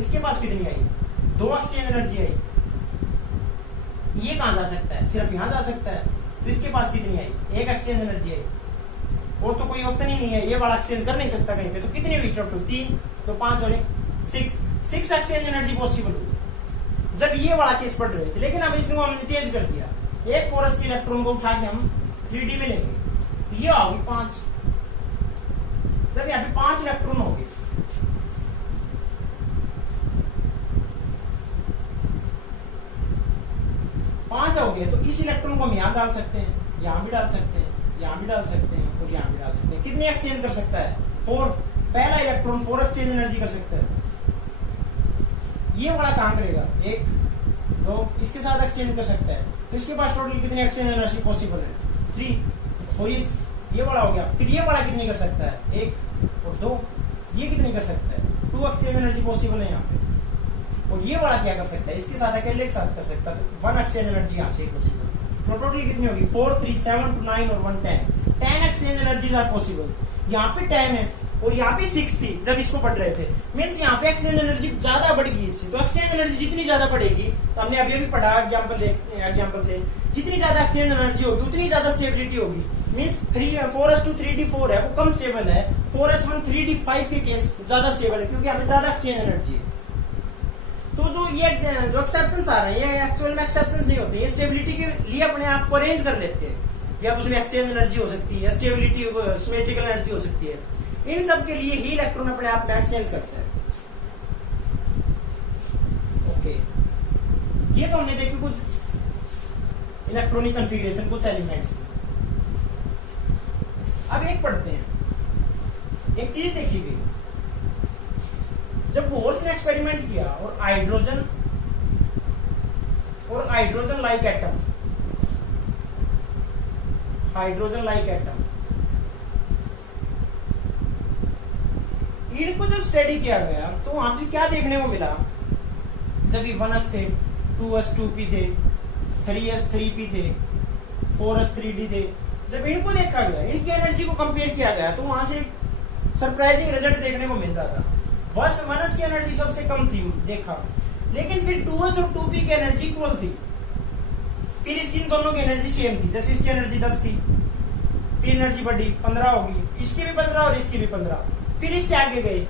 इसके पास कितनी आई, 2 एक्सचेंज एनर्जी आई। ये कहाँ जा सकता है, सिर्फ यहाँ जा सकता है, तो इसके पास कितनी आई, 1 एक्सचेंज एनर्जी आई। और तो कोई ऑप्शन ही नहीं है, ये वाला एक्सचेंज कर नहीं सकता कहीं पे। तो कितनी हुई टोटल, 3, तो 5 और 1 6 एक्सचेंज एनर्जी पॉसिबल हुई जब ये वाला केस पढ़ रहे थे। लेकिन अब इसको हमने चेंज कर दिया, एक 4s की इलेक्ट्रॉन को उठा के हम 3d में लेंगे, तो ये होगी 5। जब यहाँ पे 5 इलेक्ट्रॉन हो गए, हो गए, तो इस इलेक्ट्रॉन को हम यहाँ डाल सकते हैं, यहाँ भी डाल सकते हैं, यहाँ भी डाल सकते हैं और यहाँ भी डाल सकते हैं। कितनी एक्सचेंज कर सकता है, 4। पहला इलेक्ट्रॉन 4 एक्सचेंज एनर्जी कर सकता है। ये वाला कहां करेगा, 1 2, इसके साथ एक्सचेंज कर सकता है। तो इसके पास टोटल कितनी एक्सचेंज एनर्जी पॉसिबल है, 3। और ये वाला हो गया, फिर ये वाला कितनी कर सकता है, 1 और 2। ये कितनी कर सकता है, 2 एक्सचेंज एनर्जी पॉसिबल है यहाँ पे। और ये वाला क्या कर सकता है, इसके साथ अकेले के साथ कर सकता है, तो 1 एक्सचेंज एनर्जी यहाँ से पॉसिबल। तो टोटल कितनी होगी, 4 3 7 2 9 और 1 10 एक्सचेंज एनर्जीज आर पॉसिबल। यहाँ पे 10 है और यहाँ पे 6 थी जब इसको पढ़ रहे थे। मीन्स यहाँ पे एक्सचेंज एनर्जी ज्यादा बढ़ गई इससे। तो एक्सचेंज एनर्जी जितनी ज्यादा बढ़ेगी, तो हमने अभी भी पढ़ा एग्जाम्पल से, जितनी ज्यादा एक्सचेंज एनर्जी होगी उतनी ज्यादा स्टेबिलिटी होगी। मीन्स 4s2 3d4 है वो कम स्टेबल है, 4s1 3d5 के केस ज्यादा स्टेबल है क्योंकि यहाँ पे ज्यादा एक्सचेंज एनर्जी है। तो जो एक्सेप्शंस आ रहे हैं ये एक्चुअल में एक्सेप्शंस नहीं होते, ये स्टेबिलिटी के लिए अपने आप को अरेंज कर लेते हैं। या उसमें एक्सचेंज एनर्जी हो सकती है, स्टेबिलिटी सिमेट्रिकल एनर्जी हो सकती है, इन सब के लिए ही इलेक्ट्रॉन अपने आप में एक्सचेंज करते हैं। ओके, ये तो हमने देखी कुछ इलेक्ट्रॉनिक कन्फिगरेशन, कुछ एलिमेंट्स। अब एक पढ़ते हैं, एक चीज देखी गई, जब बोर्स ने एक्सपेरिमेंट किया और हाइड्रोजन लाइक एटम, इनको जब स्टडी किया गया तो वहां से क्या देखने को मिला, जब ये 1s थे, 2s 2p थे, 3s 3p थे, 4s 3d थे, जब इनको देखा गया, इनकी एनर्जी को कंपेयर किया गया तो वहां से सरप्राइजिंग रिजल्ट देखने को मिलता था। 1s की एनर्जी सबसे कम थी देखा, लेकिन फिर 2s और 2p की एनर्जी इक्वल थी, फिर इसकी इन दोनों की एनर्जी सेम थी। जैसे इसकी एनर्जी 10 थी, फिर एनर्जी बढ़ी 15 होगी, इसकी भी 15 और इसकी भी 15, फिर इससे आगे गए,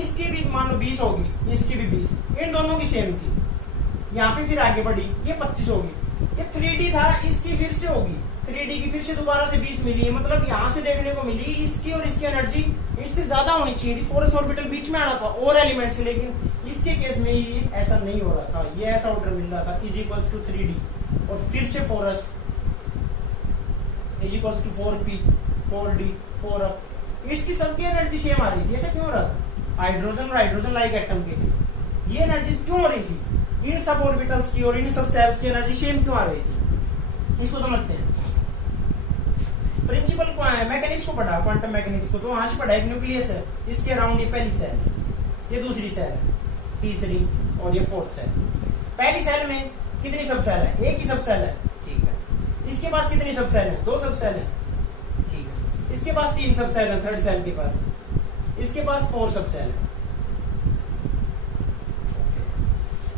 इसकी भी मान लो 20 होगी, इसकी भी 20, इन दोनों की सेम थी। यहाँ पे फिर आगे बढ़ी, ये 25 होगी, ये 3D था, इसकी फिर से होगी 3D की, फिर से दोबारा से 20 मिली, मतलब यहाँ से देखने को मिली इसकी और इसकी एनर्जी इससे ज्यादा होनी चाहिए थी। 4s ऑर्बिटल बीच में आना था और एलिमेंट से, लेकिन इसके केस में ये ऐसा नहीं हो रहा था, ये ऐसा ऑर्डर मिल रहा था इज इक्वल्स टू 3D और फिर से 4s is equals to 4p 4d 4up, इसकी सबकी एनर्जी सेम आ रही थी। ऐसा क्यों हो रहा था? हाइड्रोजन और हाइड्रोजन लाइक एटम के लिए ये एनर्जी क्यों हो रही थी? इन सब ऑर्बिटल्स की और इन सब सेल्स की एनर्जी सेम क्यों आ रही थी? इसको समझते हैं। प्रिंसिपल को है, मैकेनिक्स को पढ़ा, क्वांटम मैकेनिक्स को, तो वहां से पढ़ा एक न्यूक्लियस है, इसके अराउंड ये पहली सेल है, ये दूसरी सेल है, तीसरी और ये फोर्थ सेल। पहली सेल में कितनी सब सेल है? एक ही सब सेल है, ठीक है। इसके पास कितनी सब सेल है? 2 सब सेल है, ठीक है। इसके पास 3 सब सेल है, थर्ड सेल के पास, इसके पास 4 सब सेल है।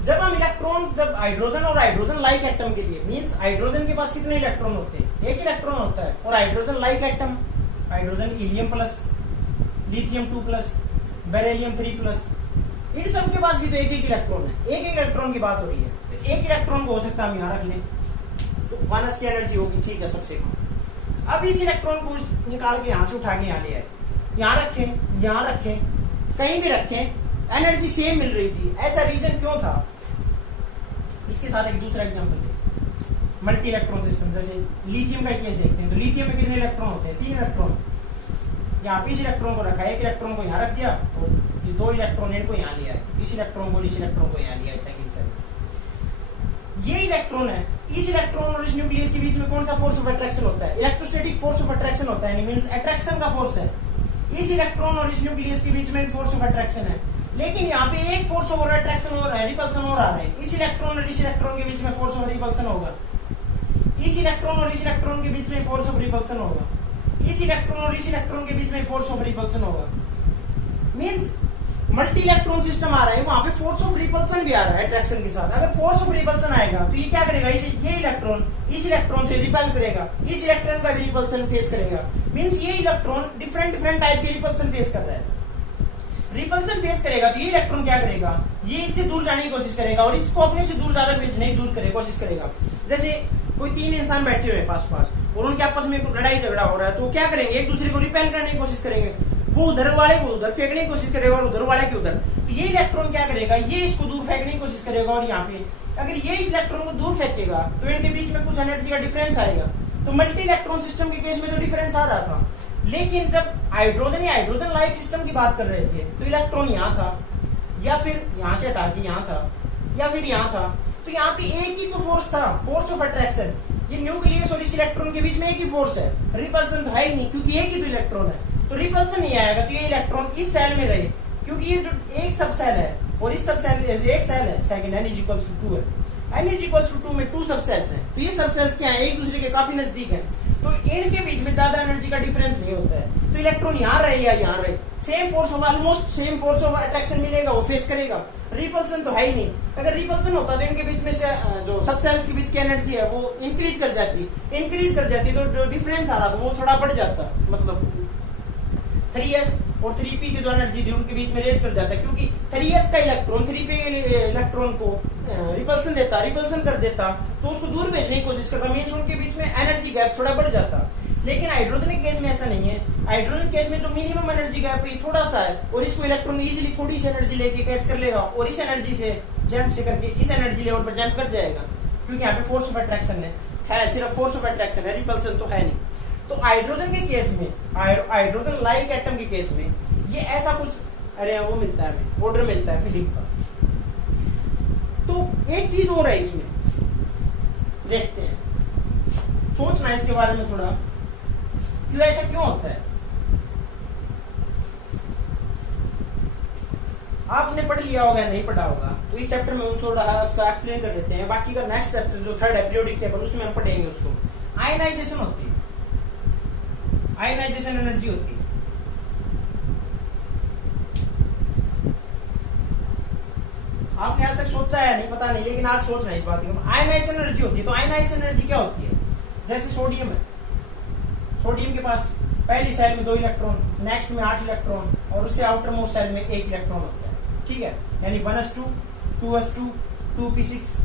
जब हम इलेक्ट्रॉन, जब हाइड्रोजन और हाइड्रोजन लाइक एटम के लिए, मींस हाइड्रोजन के पास कितने इलेक्ट्रॉन होते हैं? एक इलेक्ट्रॉन होता है, और hydrogen like atom, hydrogen helium plus, lithium 2 plus, beryllium 3 plus, इन सब के पास भी तो एक एक इलेक्ट्रॉन है। एक इलेक्ट्रॉन की बात हो रही है, तो एक इलेक्ट्रॉन को हो सकता है हम यहाँ रख लें, तो 1s की एनर्जी होगी, ठीक है, सबसे कम। अब इस इलेक्ट्रॉन को निकाल के यहाँ से उठा के यहाँ ले आए, यहाँ रखें, यहाँ रखें, कहीं भी रखें, एनर्जी सेम मिल रही थी। ऐसा रीजन क्यों था? इसके साथ एक दूसरा एग्जांपल देखते हैं, मल्टी इलेक्ट्रॉन सिस्टम। जैसे लिथियम का केस देखते हैं, तो लिथियम में कितने इलेक्ट्रॉन होते हैं? 3 इलेक्ट्रॉन। यहाँ पे इस इलेक्ट्रॉन को रखा, एक इलेक्ट्रॉन को यहाँ रख दिया और ये 2 इलेक्ट्रॉन इनको यहाँ लिया, इस इलेक्ट्रॉन को इस इलेक्ट्रॉन को यहाँ लिया, सेकंड सेल। ये इलेक्ट्रॉन है, इस इलेक्ट्रॉन और इस न्यूक्लियस के बीच में कौन सा फोर्स ऑफ अट्रैक्शन होता है? इलेक्ट्रोस्टैटिक फोर्स ऑफ अट्रैक्शन होता है, मींस अट्रैक्शन का फोर्स है। इस इलेक्ट्रॉन और इस न्यूक्लियस के बीच में भी फोर्स ऑफ अट्रैक्शन है, लेकिन यहाँ पे एक फोर्स ऑफ अट्रैक्शन हो रहा है, रिपल्सन हो रहा है। इस इलेक्ट्रॉन और इस इलेक्ट्रॉन के बीच में फोर्स ऑफ रिपल्सन होगा, इस इलेक्ट्रॉन और इस इलेक्ट्रॉन के बीच में फोर्स ऑफ रिपल्सन होगा, इस इलेक्ट्रॉन और इस इलेक्ट्रॉन के बीच में फोर्स ऑफ रिपल्सन होगा। मींस मल्टी इलेक्ट्रॉन सिस्टम आ रहा है, वहां पे फोर्स ऑफ रिपल्सन भी आ रहा है अट्रैक्शन के साथ। अगर फोर्स ऑफ रिपल्सन आएगा तो ये क्या करेगा? ये इलेक्ट्रॉन इस इलेक्ट्रॉन से रिपेल करेगा, इस इलेक्ट्रॉन का भी रिपल्सन फेस करेगा। मींस ये इलेक्ट्रॉन डिफरेंट टाइप के रिपल्सन फेस कर रहा है। रिपल्सन फेस करेगा तो ये इलेक्ट्रॉन क्या करेगा? ये इससे दूर जाने की कोशिश करेगा और इसको अपने से दूर ज्यादा भेजने की कोशिश करेगा। जैसे कोई 3 इंसान बैठे हुए हैं पास और उनके आपस में लड़ाई झगड़ा हो रहा है, तो क्या करेंगे? एक दूसरे को रिपेल करने की कोशिश करेंगे। वो उधर वाले को उधर फेंकने की कोशिश करेगा और उधर वाले के उधर। तो ये इलेक्ट्रॉन क्या करेगा? ये इसको दूर फेंकने की कोशिश करेगा, और यहाँ पे अगर ये इस इलेक्ट्रॉन को दूर फेंकेगा तो इनके बीच में कुछ एनर्जी का डिफरेंस आएगा। तो मल्टी इलेक्ट्रॉन सिस्टम के केस में तो डिफरेंस आ रहा था, लेकिन जब हाइड्रोजन या हाइड्रोजन लाइक सिस्टम की बात कर रहे थे तो इलेक्ट्रॉन यहाँ था, या फिर यहाँ से हटा के यहाँ था, या फिर यहाँ था। तो यहाँ पे एक ही तो फोर्स था, फोर्स ऑफ अट्रैक्शन। ये न्यूक्लियस और इस इलेक्ट्रॉन के बीच में एक ही फोर्स है, रिपल्सन तो है ही नहीं, क्योंकि एक ही तो इलेक्ट्रॉन है। तो रिपल्सन नहीं आएगा, तो ये इलेक्ट्रॉन इस सेल में रहे, क्योंकि ये जो एक सब सेल है और इस सब सेल एक सेल है, सेकंड n = 2 है, n = 2 में 2 सब सेल्स हैं। तो ये सब सेल्स क्या है? एक दूसरे के काफी नजदीक है, तो इनके बीच में ज्यादा एनर्जी का डिफरेंस नहीं होता है। तो इलेक्ट्रॉन यहाँ रहे या यहाँ रहे, सेम फोर्स होगा, almost same force of attraction मिलेगा, वो फेस करेगा। रिपल्सन तो है ही नहीं। अगर रिपल्सन होता तो इनके बीच में से जो सब सेल्स के बीच की एनर्जी है वो इंक्रीज कर जाती तो जो डिफरेंस आ रहा था वो थोड़ा बढ़ जाता, मतलब 3s और 3p की जो एनर्जी थी उनके बीच में रेज कर जाता है, क्योंकि 3s का इलेक्ट्रॉन 3p इलेक्ट्रॉन को रिपल्सन कर देता, तो उसको दूर भेजने की कोशिश करता, मींस उनके बीच में एनर्जी गैप थोड़ा बढ़ जाता। लेकिन हाइड्रोजन के केस में ऐसा नहीं है। हाइड्रोजन केस में जो मिनिमम एनर्जी गैप है थोड़ा सा है, और इसको इलेक्ट्रॉन इजीली थोड़ी सी एनर्जी लेके कैच कर लेगा और इस एनर्जी से जंप से करके इस एनर्जी लेवल पर जंप कर जाएगा, क्योंकि यहाँ पे फोर्स ऑफ अट्रैक्शन है, सिर्फ फोर्स ऑफ अट्रैक्शन है, रिपल्सन तो है नहीं। तो हाइड्रोजन के केस में, हाइड्रोजन लाइक एटम के केस में ये ऐसा कुछ अरे वो मिलता है, हमें ऑर्डर मिलता है फिलिंग का। तो एक चीज और है इसमें, देखते हैं, सोचना है इसके बारे में थोड़ा, क्यों ऐसा क्यों होता है। आपने पढ़ लिया होगा नहीं पढ़ा होगा, तो इस चैप्टर में हम थोड़ा उसका एक्सप्लेन कर देते हैं। बाकी का नेक्स्ट चैप्टर जो थर्ड है पीरियोडिक टेबल, उसमें हम पढ़ेंगे उसको। आयनाइजेशन होती है, आयनाइजेशन एनर्जी होती है। आपने आज तक सोचा है नहीं पता नहीं, लेकिन आज सोचना है इस बात की। आयनाइजेशन एनर्जी होती है, तो आयनाइजेशन एनर्जी क्या होती है? जैसे सोडियम है, सोडियम के पास पहली सेल में 2 इलेक्ट्रॉन, नेक्स्ट में 8 इलेक्ट्रॉन, और उससे आउटर मोस्ट सेल में 1 इलेक्ट्रॉन होता है। ठीक है, यानी 1s2, 2s2, 2p6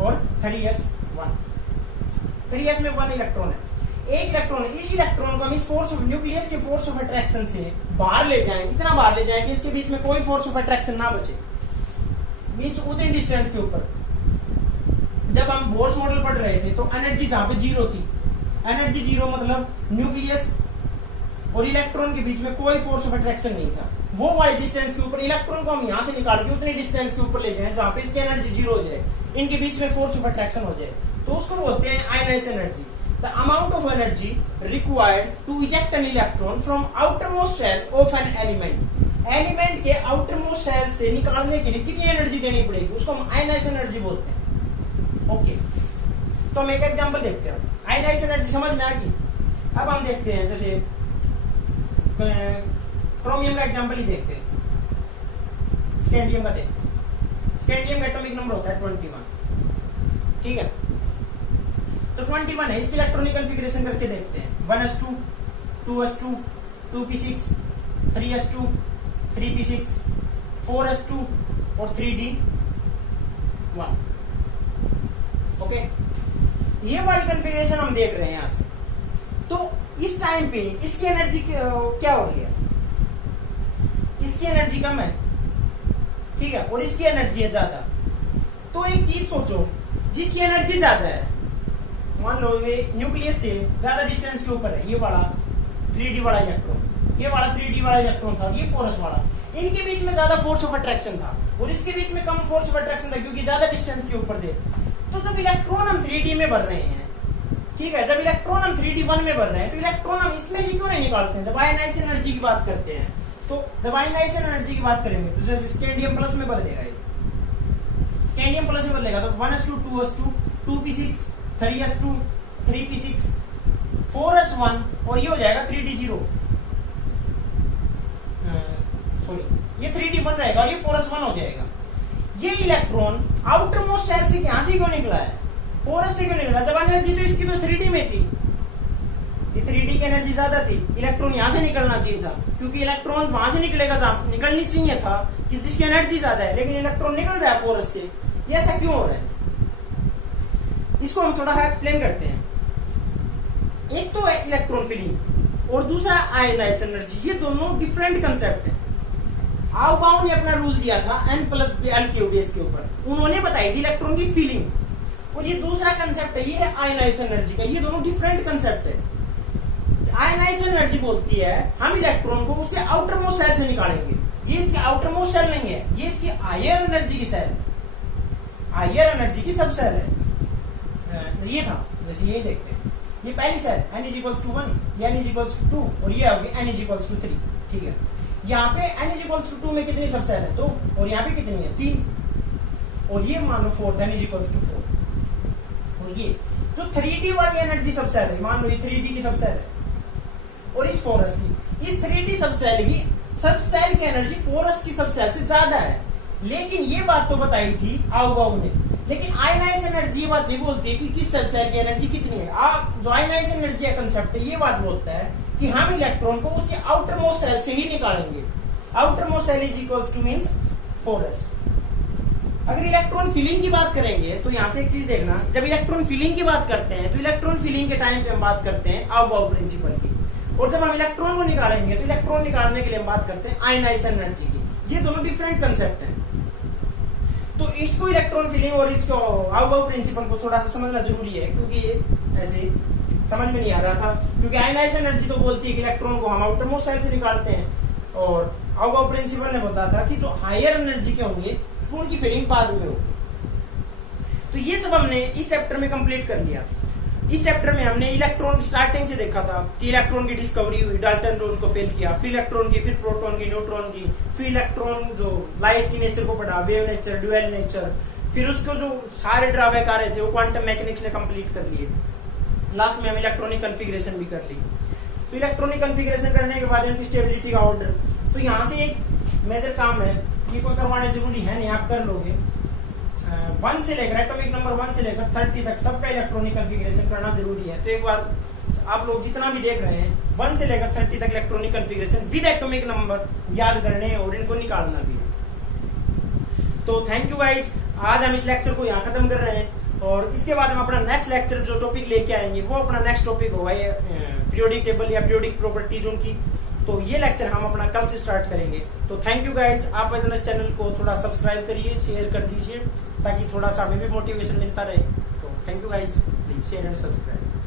और 3s1। 3s में 1 इलेक्ट्रॉन है, 1 इलेक्ट्रॉन है। इस इलेक्ट्रॉन को हम इस फोर्स ऑफ न्यूक्लियस के फोर्स ऑफ अट्रैक्शन से बाहर ले जाएं, इतना बाहर ले जाएं कि इसके बीच में कोई फोर्स ऑफ अट्रैक्शन ना बचे, बीच उतनी डिस्टेंस के ऊपर। जब हम बोर्स मॉडल पढ़ रहे थे तो एनर्जी जहां पे 0 थी, एनर्जी 0 मतलब न्यूक्लियस और इलेक्ट्रॉन के बीच में कोई फोर्स ऑफ अट्रैक्शन नहीं था। वो वाली डिस्टेंस के ऊपर इलेक्ट्रॉन को हम यहां से निकाल के उतनी डिस्टेंस के ऊपर ले जाएं जहां पे इसकी एनर्जी 0 हो जाए, इनके बीच में फोर्स ऑफ अट्रैक्शन हो जाए, तो उसको बोलते हैं ionisation energy. The amount of energy required to eject an electron from outermost shell of an element. Element के आउटर मोस्ट सेल से निकालने के लिए कितनी एनर्जी देनी पड़ेगी, उसको हम आयनाइजेशन एनर्जी बोलते हैं। ओके, तो हम एक एग्जांपल देखते हैं। आयनाइजेशन एनर्जी समझ में आ गई। अब हम देखते हैं, जैसे क्रोमियम का एग्जांपल ही देखते हैं, स्कैंडियम का देखते हैं। स्कैंडियम का एटॉमिक नंबर होता है 21। ठीक है, तो 21 है। इसकी इलेक्ट्रॉनिक कॉन्फ़िगरेशन करके देखते हैं। 1s2, 2s2, 2p6, 3s2, 3p6, 4s2 और 3d1। ओके, ये वाली कॉन्फ़िगरेशन हम देख रहे हैं यहां से। तो इस टाइम पे इसकी एनर्जी क्या हो रही है? इसकी एनर्जी कम है, ठीक है, और इसकी एनर्जी है ज्यादा। तो एक चीज सोचो, जिसकी एनर्जी ज्यादा है, मान लो ये न्यूक्लियस से ज्यादा डिस्टेंस के ऊपर है, ये वाला 3d वाला इलेक्ट्रॉन, ये वाला 3d वाला इलेक्ट्रॉन था, ये 4s वाला, इनके बीच में ज्यादा फोर्स ऑफ अट्रैक्शन था और इसके बीच में कम फोर्स ऑफ अट्रैक्शन था, क्योंकि ज्यादा डिस्टेंस के ऊपर थे। तो जब इलेक्ट्रॉन हम 3d में भर रहे हैं, ठीक है, जब इलेक्ट्रॉन हम 3d1 में भर रहे हैं, तो इलेक्ट्रॉन हम इसमें से क्यों नहीं निकालते हैं? जब आयनाइजेशन एनर्जी की बात करते हैं, तो जब आयनाइजेशन एनर्जी की बात करेंगे तो जैसे स्कैंडियम प्लस में बदलेगा, ये स्कैंडियम प्लस में बदलेगा, तो 1s2, 2s2, 2p6, 3s2, 3p6, 4s1 और ये हो जाएगा 3d0, सॉरी ये 3d1 रहेगा और ये 4s1 हो जाएगा। ये इलेक्ट्रॉन आउटर मोस्ट सेल से यहां से क्यों निकला है? 4s से क्यों निकला? जब एनर्जी तो इसकी तो 3d में थी, ये 3d की एनर्जी ज्यादा थी, इलेक्ट्रॉन यहां से निकलना चाहिए था, क्योंकि इलेक्ट्रॉन वहां से निकलेगा जहां निकलनी चाहिए था कि जिसकी एनर्जी ज्यादा है, लेकिन इलेक्ट्रॉन निकल रहा है 4s से। ये ऐसा क्यों हो रहा है? इसको हम थोड़ा एक्सप्लेन करते हैं। एक तो है इलेक्ट्रॉन फिलिंग और दूसरा आयनाइजेशन एनर्जी। ये दोनों डिफरेंट कंसेप्ट है। आउबाउ ने अपना रूल दिया था n+l के बेस के ऊपर, उन्होंने बताई थी इलेक्ट्रॉन की फीलिंग, और ये दूसरा कंसेप्ट है, ये है आयनाइजेशन एनर्जी का। ये दोनों डिफरेंट कंसेप्ट है। आयनाइजेशन एनर्जी बोलती है हम इलेक्ट्रॉन को उसके आउटर मोस्ट सेल से निकालेंगे। ये इसके आउटर मोस्ट सेल नहीं है, ये इसकी हायर एनर्जी की सेल, हायर एनर्जी की सब सेल है। ये था, जैसे यही देखते हैं, ये पहली सेल n=1, ये n=2 और ये होगी n=3। ठीक है, यहाँ पे n=2 में कितनी सब सेल है? 2, और यहाँ पे कितनी है? 3, और ये मान लो 4, n=4। और ये जो 3d वाली एनर्जी सब सेल है, मान लो ये 3d की सब सेल है, और इस 4s की, इस 3d सब सेल की एनर्जी 4s की सब सेल से ज्यादा है। लेकिन ये बात तो बताई थी आउबाउ ने, लेकिन आयनाइजेशन एनर्जी ये बात नहीं बोलती कि किस सब सेल की एनर्जी कितनी है। आप जो आयनाइजेशन एनर्जी का कंसेप्ट है, ये बात बोलता है कि हम इलेक्ट्रॉन को उसके आउटर मोस्ट सेल से ही निकालेंगे। Outermost shell means 4s। अगर इलेक्ट्रॉन फिलिंग की बात करेंगे तो यहां से एक चीज देखना, जब इलेक्ट्रॉन फिलिंग की बात करते हैं तो इलेक्ट्रॉन फिलिंग के टाइम पे हम बात करते हैं आउबाउ प्रिंसिपल की, और जब हम इलेक्ट्रॉन को निकालेंगे तो इलेक्ट्रॉन निकालने के लिए हम बात करते हैं आयनाइजेशन एनर्जी की। ये दोनों डिफरेंट कंसेप्ट हैं। तो इसको इलेक्ट्रॉन फिलिंग और इसको आउबाउ प्रिंसिपल को थोड़ा सा समझना जरूरी है, क्योंकि ये ऐसे समझ में नहीं आ रहा था, क्योंकि आयनाइज एनर्जी तो बोलती है कि इलेक्ट्रॉन को हम आउटर मोस्ट शेल से निकालते हैं, और आउगाव प्रिंसिपल ने बताया था कि जो हायर एनर्जी के होंगे वो उनकी फीडिंग पाथ में होगी। तो ये सब हमने इस चैप्टर में कंप्लीट कर लिया। इस चैप्टर में हमने इलेक्ट्रॉन स्टार्टिंग से देखा था कि इलेक्ट्रॉन की डिस्कवरी हुई, डाल्टन ने उनको फेल किया, फिर इलेक्ट्रॉन की, फिर प्रोटॉन की, न्यूट्रॉन की, फिर इलेक्ट्रॉन जो लाइट की नेचर को पढ़ा, वेव नेचर, ड्यूअल नेचर, फिर उसको जो सारे ड्रॉबैक आ रहे थे वो क्वांटम मैकेनिक्स ने कंप्लीट कर लिए। लास्ट में हम इलेक्ट्रॉनिक कॉन्फ़िगरेशन भी कर ली। तो इलेक्ट्रॉनिक कॉन्फ़िगरेशन करने के बाद इनकी स्टेबिलिटी का ऑर्डर, तो यहाँ से एक मेजर काम है, ये कोई करवाने जरूरी है नहीं, आप कर लोगे। 1 से लेकर एटॉमिक नंबर 1 से लेकर 30 तक सबका इलेक्ट्रॉनिक कॉन्फ़िगरेशन करना जरूरी है। तो एक बार आप लोग जितना भी देख रहे हैं 1 से लेकर 30 तक electronic configuration with atomic number याद करने और इनको निकालना भी है। तो थैंक यू गाइज, आज हम इस लेक्चर को यहाँ खत्म कर रहे हैं, और इसके बाद हम अपना नेक्स्ट लेक्चर जो टॉपिक लेके आएंगे वो अपना नेक्स्ट टॉपिक होगा ये पीरियोडिक टेबल या पीरियोडिक प्रॉपर्टीज उनकी। तो ये लेक्चर हम अपना कल से स्टार्ट करेंगे। तो थैंक यू गाइज, आप अपने इस चैनल को थोड़ा सब्सक्राइब करिए, शेयर कर दीजिए ताकि थोड़ा सा हमें भी मोटिवेशन मिलता रहे। तो thank you guys, please share and subscribe.